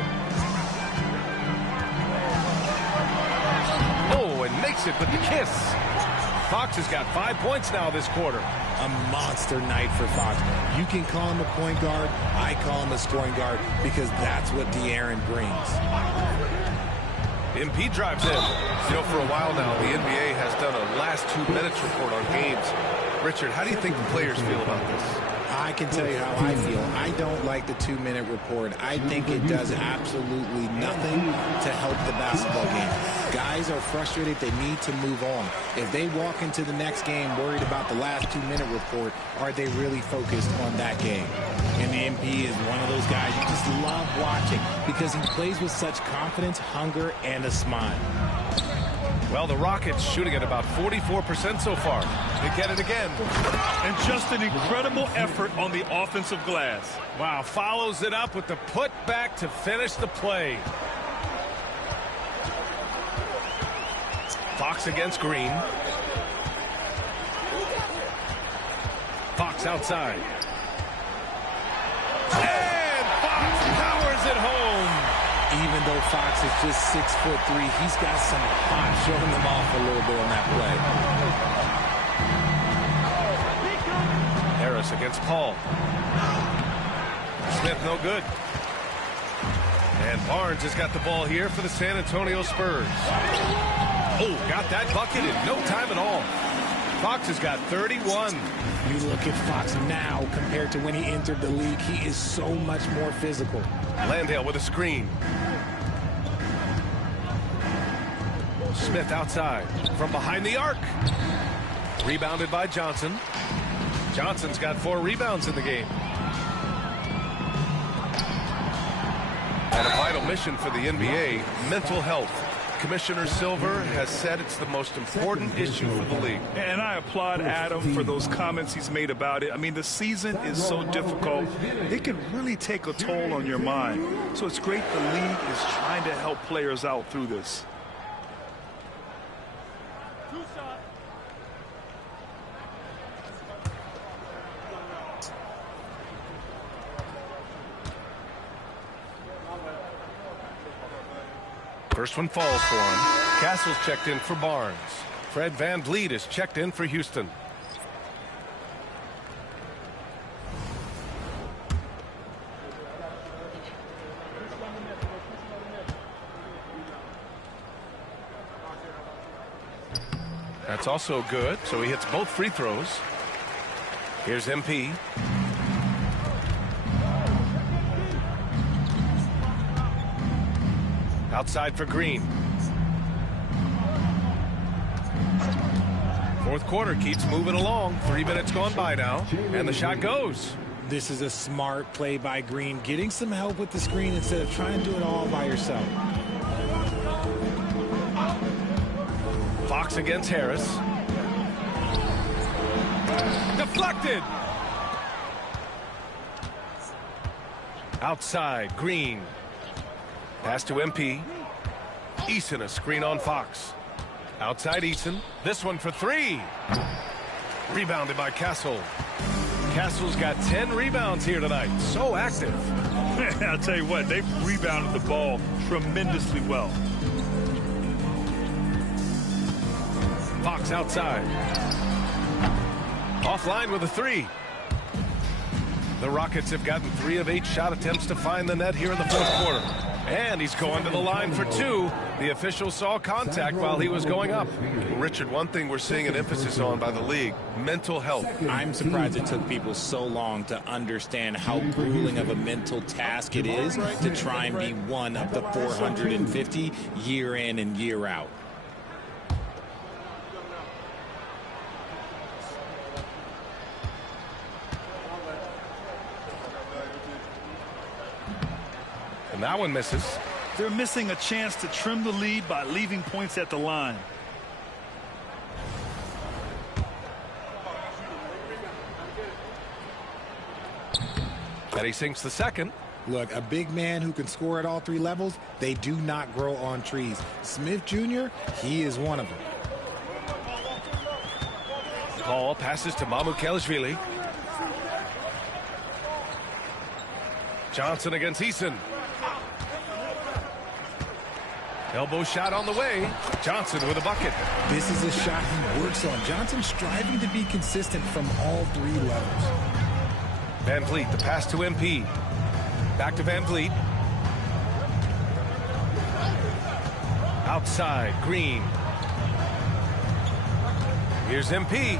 Oh, and makes it with the kiss. Fox has got 5 points now this quarter. A monster night for Fox. You can call him a point guard. I call him a scoring guard because that's what De'Aaron brings. MP drives in. You know, for a while now, the NBA has done a last 2 minutes report on games. Richard, how do you think the players feel about this? I can tell you how I feel. I don't like the 2-minute report. I think it does absolutely nothing to help the basketball game. Guys are frustrated. They need to move on. If they walk into the next game worried about the last 2-minute report, are they really focused on that game? And the MP is one of those guys you just love watching because he plays with such confidence, hunger, and a smile. Well, the Rockets shooting at about 44% so far. They get it again. And just an incredible effort on the offensive glass. Wow, follows it up with the putback to finish the play. Fox against Green. Fox outside. And Fox powers it home. Even though Fox is just 6'3", he's got some hot, showing them off a little bit on that play. Harris against Paul. Smith no good. And Barnes has got the ball here for the San Antonio Spurs. Oh, got that bucket in no time at all. Fox has got 31. You look at Fox now compared to when he entered the league. He is so much more physical. Landale with a screen. Smith outside from behind the arc. Rebounded by Johnson. Johnson's got 4 rebounds in the game. And a vital mission for the NBA, mental health. Commissioner Silver has said it's the most important issue for the league. And I applaud Adam for those comments he's made about it. I mean, the season is so difficult. It can really take a toll on your mind. So it's great the league is trying to help players out through this. First one falls for him. Castle's checked in for Barnes. Fred VanVleet is checked in for Houston. That's also good, so he hits both free throws. Here's MP. Outside for Green. Fourth quarter keeps moving along. 3 minutes gone by now, and the shot goes. This is a smart play by Green, getting some help with the screen instead of trying to do it all by yourself. Fox against Harris. Deflected. Outside, Green. Pass to MP. Eason, a screen on Fox. Outside Eason. This one for three. Rebounded by Castle. Castle's got 10 rebounds here tonight. So active. I'll tell you what, they've rebounded the ball tremendously well. Fox outside. Offline with a three. The Rockets have gotten 3 of 8 shot attempts to find the net here in the fourth quarter. And he's going to the line for 2. The official saw contact while he was going up. Richard, one thing we're seeing an emphasis on by the league, mental health. I'm surprised it took people so long to understand how grueling of a mental task it is to try and be one of the 450 year in and year out. And that one misses. They're missing a chance to trim the lead by leaving points at the line. And he sinks the second. Look, a big man who can score at all 3 levels, they do not grow on trees. Smith Jr., he is one of them. Paul passes to Mamukelashvili. Johnson against Eason. Elbow shot on the way. Johnson with a bucket. This is a shot he works on. Johnson striving to be consistent from all 3 levels. VanVleet, the pass to MP. Back to VanVleet. Outside, Green. Here's MP.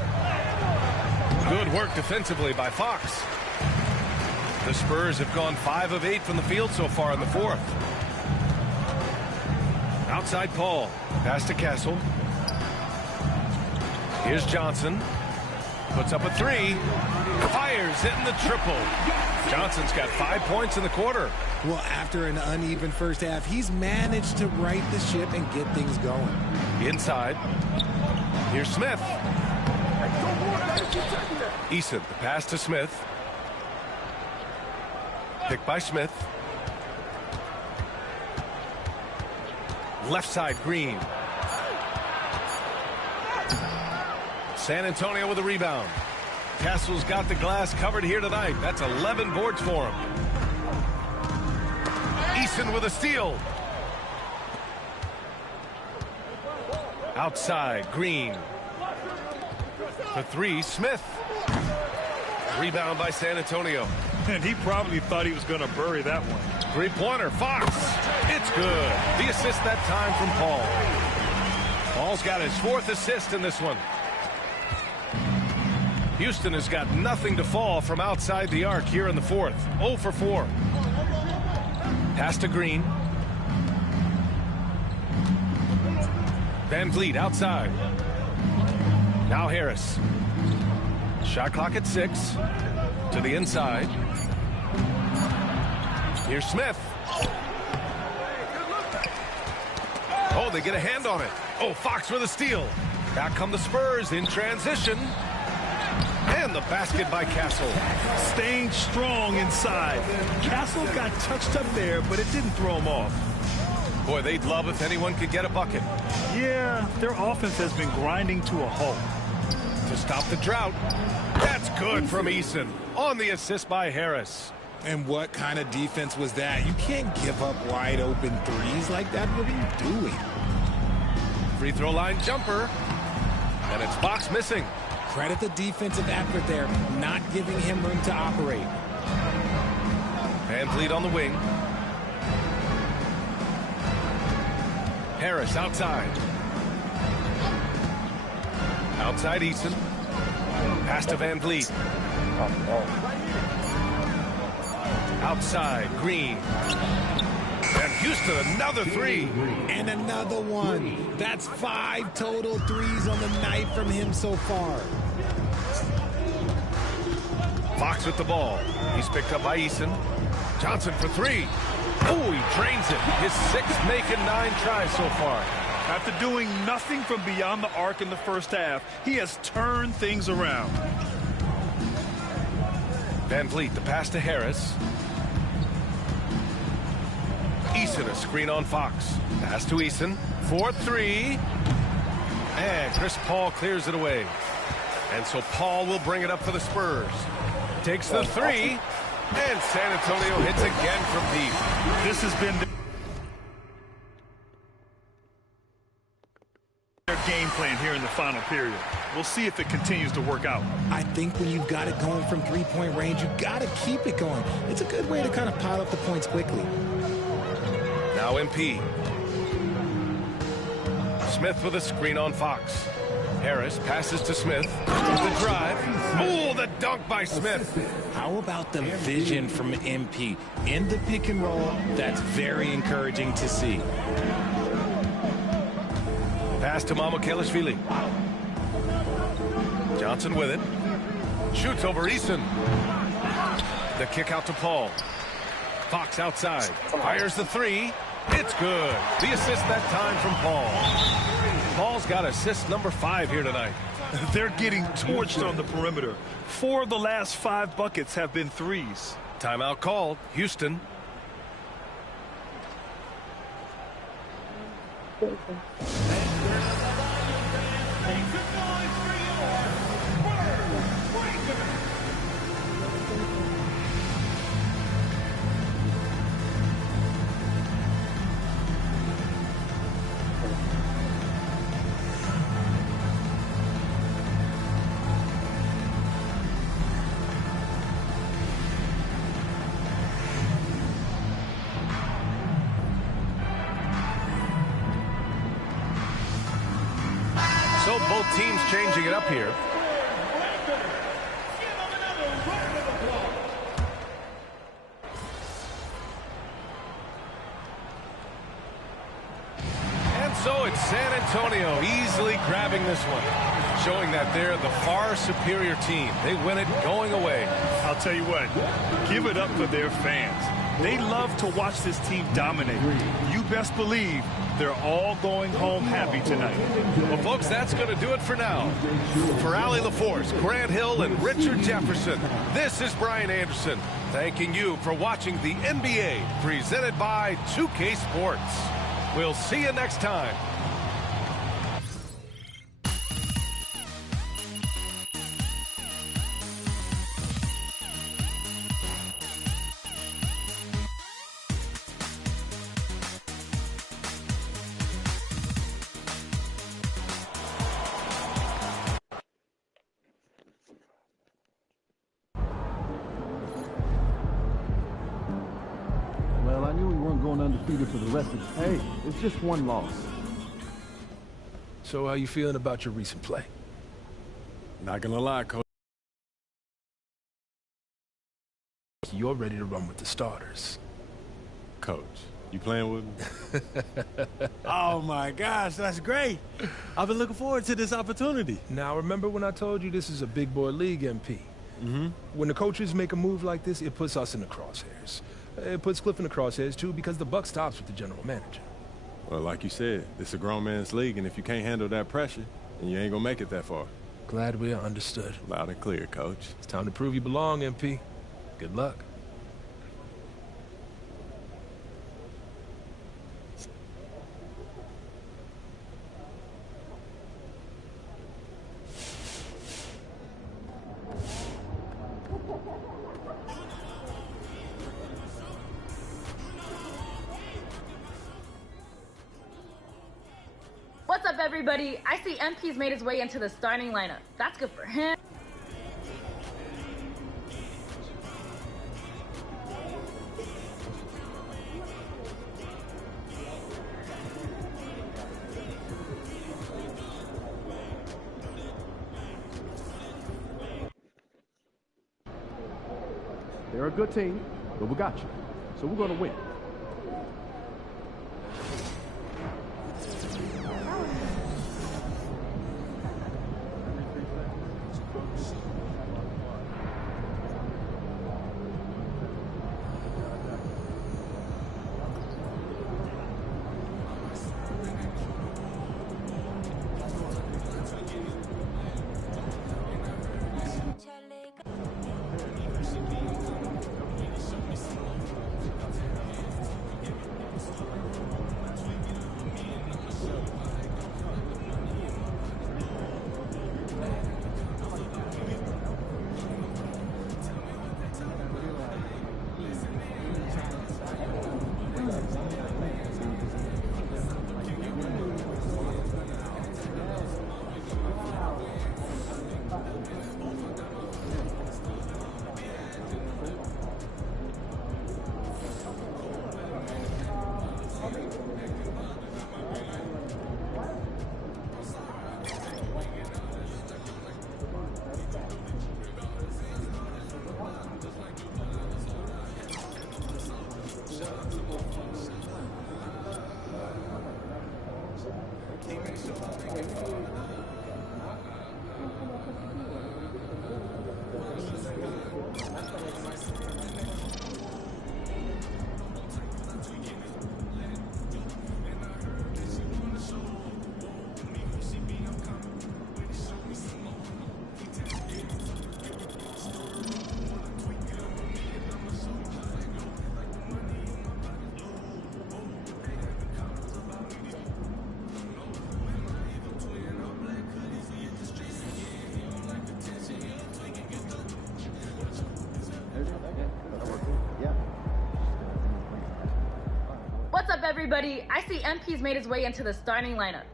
Good work defensively by Fox. The Spurs have gone 5 of 8 from the field so far in the fourth. Outside Paul. Pass to Castle. Here's Johnson. Puts up a 3. Fires, hitting the triple. Johnson's got 5 points in the quarter. Well, after an uneven first half, he's managed to right the ship and get things going. Inside. Here's Smith. Eason, the pass to Smith. Picked by Smith. Left side, Green. San Antonio with a rebound. Castle's got the glass covered here tonight. That's 11 boards for him. Eason with a steal. Outside, Green. For 3, Smith. Rebound by San Antonio. And he probably thought he was going to bury that one. 3-pointer, Fox. It's good. The assist that time from Paul. Paul's got his 4th assist in this one. Houston has got nothing to fall from outside the arc here in the fourth. 0 for 4. Pass to Green. VanVleet outside. Now Harris. Shot clock at 6. To the inside. Here's Smith. Oh, they get a hand on it. Oh, Fox with a steal. Back come the Spurs in transition. And the basket by Castle. Staying strong inside. Castle got touched up there, but it didn't throw him off. Boy, they'd love if anyone could get a bucket. Yeah, their offense has been grinding to a halt. To stop the drought. That's good from Eason. On the assist by Harris. And what kind of defense was that? You can't give up wide open threes like that. What are you doing? Free throw line jumper. And it's Fox missing. Credit the defensive effort there, not giving him room to operate. Van Vliet on the wing. Harris outside. Outside Eason. Pass to Van Vliet. Outside Green. And Houston, another three. And another one. That's 5 total threes on the night from him so far. Fox with the ball. He's picked up by Eason. Johnson for three. Oh, he drains it. His 6th make in 9 tries so far. After doing nothing from beyond the arc in the first half, he has turned things around. Van Vliet, the pass to Harris. Eason, a screen on Fox. Pass to Eason. 4-3. And Chris Paul clears it away. And so Paul will bring it up for the Spurs. Takes the three. And San Antonio hits again from deep. This has been their game plan here in the final period. We'll see if it continues to work out. I think when you've got it going from three-point range, you've got to keep it going. It's a good way to kind of pile up the points quickly. Now MP. Smith with a screen on Fox. Harris passes to Smith. The drive. Oh, the dunk by Smith. How about the vision from MP? In the pick and roll, that's very encouraging to see. Pass to Mamukelashvili. Johnson with it. Shoots over Eason. The kick out to Paul. Fox outside. Fires the three. It's good. The assist that time from Paul. Paul's got assist number 5 here tonight. They're getting torched on the perimeter. 4 of the last 5 buckets have been threes. Timeout called. Houston. So both teams changing it up here. And so it's San Antonio easily grabbing this one, showing that they're the far superior team. They win it going away. I'll tell you what, give it up for their fans. They love to watch this team dominate. You best believe they're all going home happy tonight. Well, folks, that's going to do it for now. For Allie LaForce, Grant Hill, and Richard Jefferson, this is Brian Anderson, thanking you for watching the NBA presented by 2K Sports. We'll see you next time. Well, I knew we weren't going undefeated for the rest of the Hey, it's just one loss. So how you feeling about your recent play? Not gonna lie, Coach. You're ready to run with the starters. Coach, you playing with me? Oh, my gosh, that's great. I've been looking forward to this opportunity. Now, remember when I told you this is a big boy league, MP? Mm-hmm. When the coaches make a move like this, it puts us in the crosshairs. It puts Cliff in the crosshairs, too, because the buck stops with the general manager. Well, like you said, it's a grown man's league, and if you can't handle that pressure, then you ain't gonna make it that far. Glad we are understood. Loud and clear, Coach. It's time to prove you belong, MP. Good luck. everybody? I see MP's made his way into the starting lineup. That's good for him. They're a good team, but we got you. So we're going to win. What's up, everybody? I see MP's made his way into the starting lineup.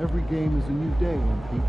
Every game is a new day, MP.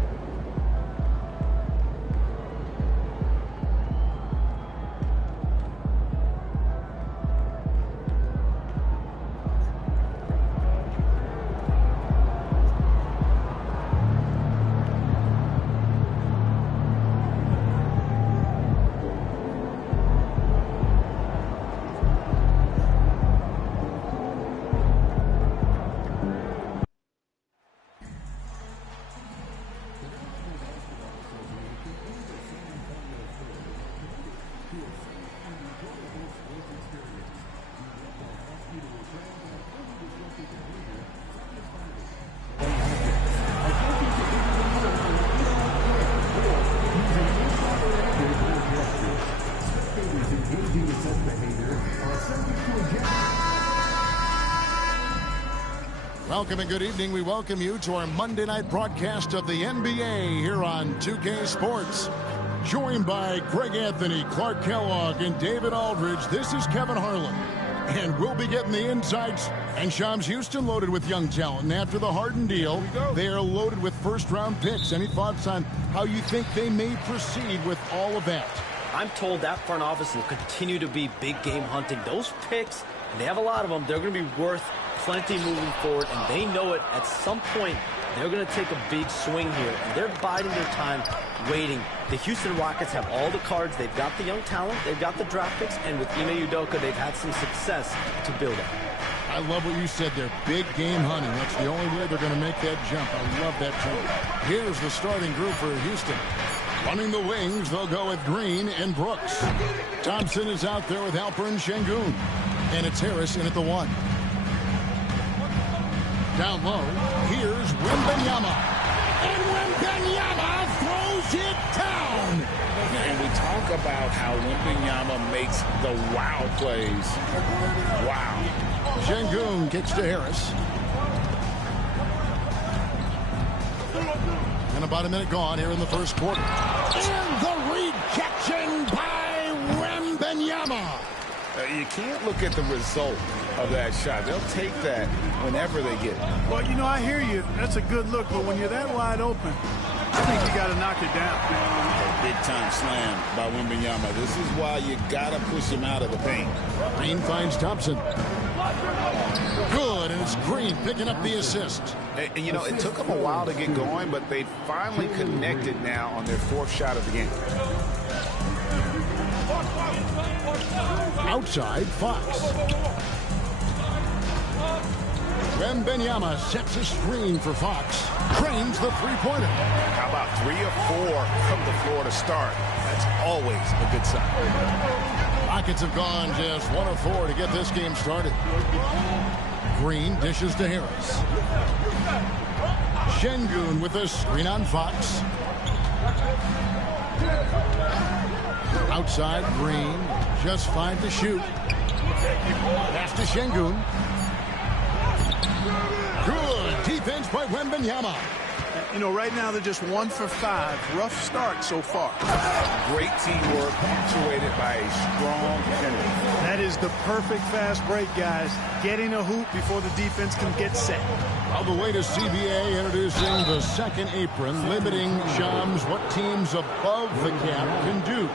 Welcome and good evening. We welcome you to our Monday night broadcast of the NBA here on 2K Sports. Joined by Greg Anthony, Clark Kellogg, and David Aldridge, this is Kevin Harlan. And we'll be getting the insights. And Shams Houston loaded with young talent. And after the Harden deal, they are loaded with first-round picks. Any thoughts on how you think they may proceed with all of that? I'm told that front office will continue to be big game hunting. Those picks, and they have a lot of them, they're going to be worth plenty moving forward, and they know it. At some point, they're going to take a big swing here, and they're biding their time, waiting. The Houston Rockets have all the cards. They've got the young talent, they've got the draft picks, and with Ime Udoka, they've had some success to build on. I love what you said there. Big game hunting. That's the only way they're going to make that jump. I love that jump. Here's the starting group for Houston. Running the wings, they'll go with Green and Brooks. Thompson is out there with Alperen Şengün. And it's Harris in at the 1. Down low, here's Wembanyama. And Wembanyama! it down. And we talk about how Wembanyama makes the wow plays. Wow. Şengün kicks to Harris. And about a minute gone here in the first quarter. And the rejection by Wembanyama. You can't look at the result of that shot. They'll take that whenever they get it. Well, you know, I hear you. That's a good look, but when you're that wide open, I think you got to knock it down. Big-time slam by Wembanyama. This is why you got to push him out of the paint. Green finds Thompson. Good, and it's Green picking up the assist. And, you know, it took them a while to get going, but they finally connected now on their fourth shot of the game. Outside, Fox. Wembanyama sets a screen for Fox. Trains the three-pointer. How about 3 of 4 from the floor to start? That's always a good sign. Rockets have gone just 1 of 4 to get this game started. Green dishes to Harris. Şengün with a screen on Fox. Outside, Green. Just 5 to shoot. Pass to Şengün. Good defense by Wembanyama. You know, right now they're just 1 for 5. Rough start so far. Great teamwork punctuated by a strong finish. That is the perfect fast break, guys. Getting a hoop before the defense can get set. On the way to CBA, introducing the second apron, limiting Shams what teams above the cap can do.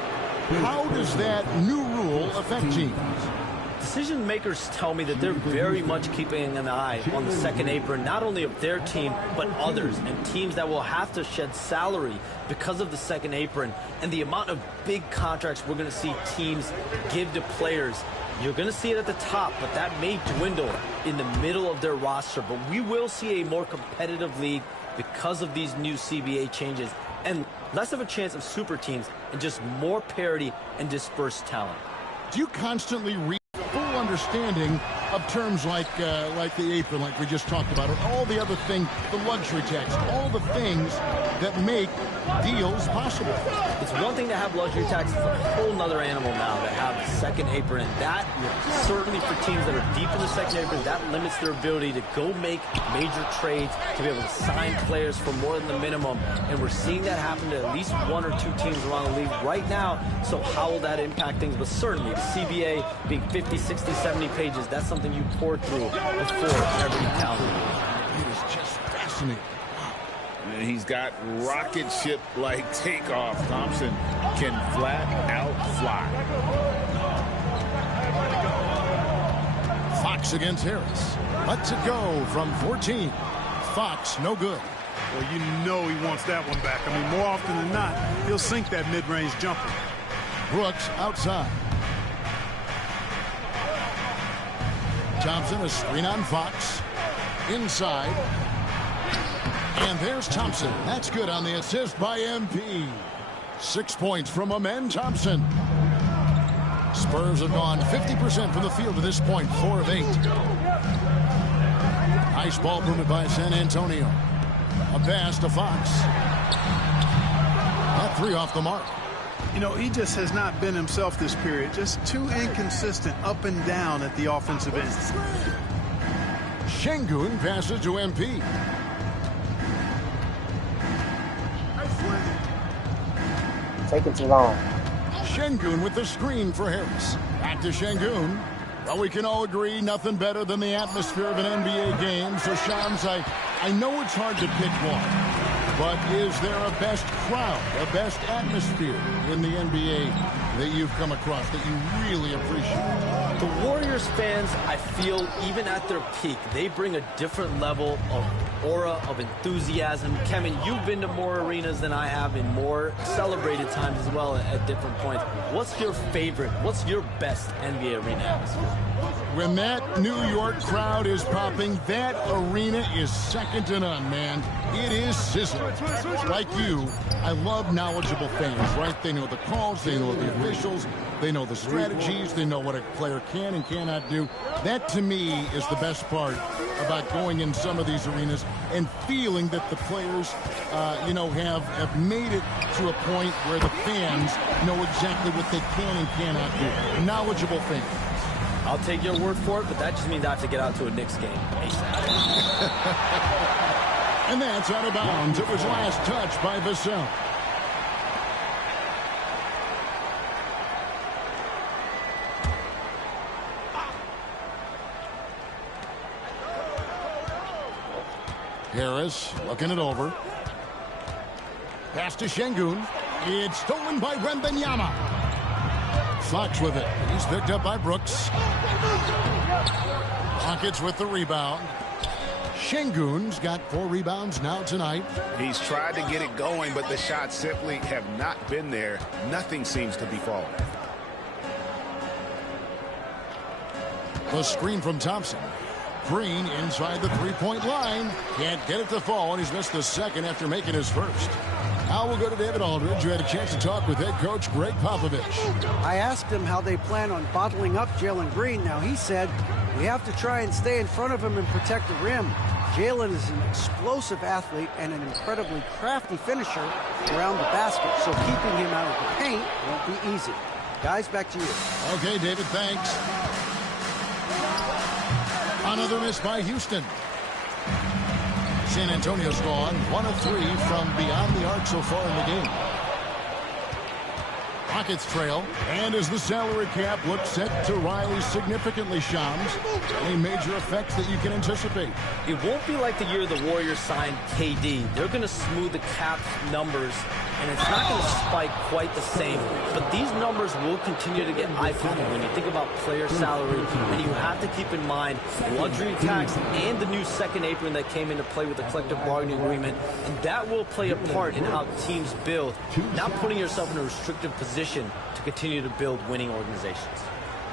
How does that new rule affect teams? Decision makers tell me that they're very much keeping an eye on the second apron, not only of their team, but others, and teams that will have to shed salary because of the second apron and the amount of big contracts we're going to see teams give to players. You're going to see it at the top, but that may dwindle in the middle of their roster. But we will see a more competitive league because of these new CBA changes and less of a chance of super teams and just more parity and dispersed talent. Do you constantly read full understanding of terms like the apron, like we just talked about, or all the other things, the luxury tax, all the things that make deals possible? It's one thing to have luxury tax. It's a whole nother animal now to have a second apron. And that, certainly for teams that are deep in the second apron, that limits their ability to go make major trades, to be able to sign players for more than the minimum. And we're seeing that happen to at least 1 or 2 teams around the league right now. So how will that impact things? But certainly the CBA being 50, 60, 70 pages, that's something you pour through before every calendar. It is just fascinating. And he's got rocket ship-like takeoff. Thompson can flat out fly. Fox against Harris. Lets it go from 14. Fox, no good. Well, you know he wants that one back. I mean, more often than not, he'll sink that mid-range jumper. Brooks outside. Thompson, a screen on Fox. Inside. And there's Thompson. That's good on the assist by MP. 6 points from Amen Thompson. Spurs have gone 50% from the field to this point, 4 of 8. Nice ball movement by San Antonio. A pass to Fox. That 3 off the mark. You know, he just has not been himself this period. Just too inconsistent up and down at the offensive end. Şengün passes to MP. Taking too long. Şengün with the screen for Harris. Back to Şengün. Well, we can all agree nothing better than the atmosphere of an NBA game. So, Shams, I know it's hard to pick one. But is there a best crowd, a best atmosphere in the NBA that you've come across that you really appreciate? The Warriors fans, I feel, even at their peak, they bring a different level of aura, of enthusiasm. Kevin, you've been to more arenas than I have in more celebrated times as well at different points. What's your favorite, what's your best NBA arena atmosphere? When that New York crowd is popping, that arena is second to none, man. It is sizzling. Like you, I love knowledgeable fans, right? They know the calls, they know the officials, they know the strategies, they know what a player can and cannot do. That, to me, is the best part about going in some of these arenas and feeling that the players, have made it to a point where the fans know exactly what they can and cannot do. Knowledgeable fans. I'll take your word for it, but that just means I have to get out to a Knicks game ASAP. And that's out of bounds. It was last touched by Vassell. Harris looking it over. Pass to Şengün. It's stolen by Wembanyama. Fox with it. He's picked up by Brooks. Rockets with the rebound. Şengün's got 4 rebounds now tonight. He's tried to get it going, but the shots simply have not been there. Nothing seems to be falling. The screen from Thompson. Green inside the three-point line. Can't get it to fall, and he's missed the second after making his first. Now we'll go to David Aldridge, who had a chance to talk with head coach Greg Popovich. I asked him how they plan on bottling up Jalen Green. Now, he said, we have to try and stay in front of him and protect the rim. Jalen is an explosive athlete and an incredibly crafty finisher around the basket, so keeping him out of the paint won't be easy. Guys, back to you. Okay, David, thanks. Another miss by Houston. San Antonio's gone 1 of 3 from beyond the arc so far in the game. Rockets trail, and as the salary cap looks set to rise significantly, Shams, any major effects that you can anticipate? It won't be like the year the Warriors signed KD. They're going to smooth the cap numbers, and it's not going to spike quite the same. But these numbers will continue to get eye-popping when you think about player salary, and you have to keep in mind luxury tax and the new second apron that came into play with the collective bargaining agreement, and that will play a part in how teams build, not putting yourself in a restrictive position to continue to build winning organizations.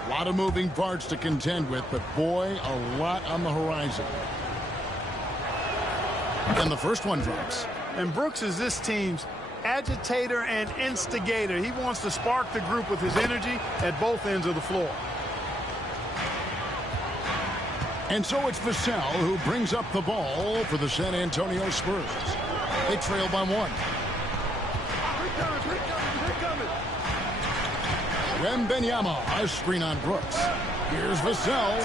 A lot of moving parts to contend with, but boy, a lot on the horizon. And the first one drops. And Brooks is this team's agitator and instigator. He wants to spark the group with his energy at both ends of the floor. And so it's Vassell who brings up the ball for the San Antonio Spurs. They trail by 1. Wembanyama, a screen on Brooks. Here's Vassell.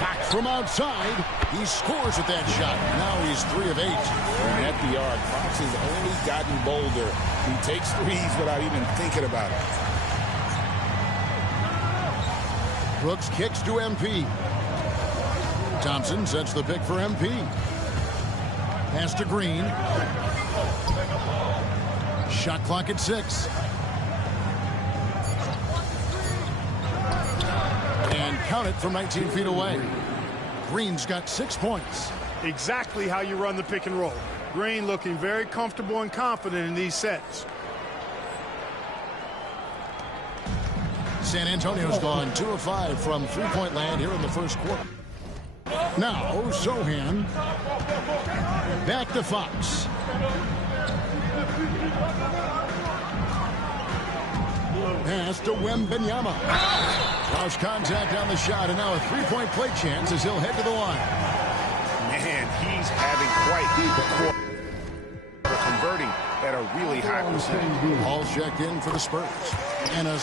Back from outside. He scores with that shot. Now he's 3 of 8. And at the arc, Fox has only gotten bolder. He takes threes without even thinking about it. Brooks kicks to MP. Thompson sets the pick for MP. Pass to Green. Shot clock at 6. And count it from 19 feet away. Green's got 6 points. Exactly how you run the pick and roll. Green looking very comfortable and confident in these sets. San Antonio's gone 2 of 5 from three-point land here in the first quarter. Now, Sohan. Back to Fox. Pass to Wembanyama. Cross contact on the shot, and now a three-point play chance as he'll head to the line. Man, he's having quite the quarter. Converting at a really high percentage. All checked in for the Spurs. And a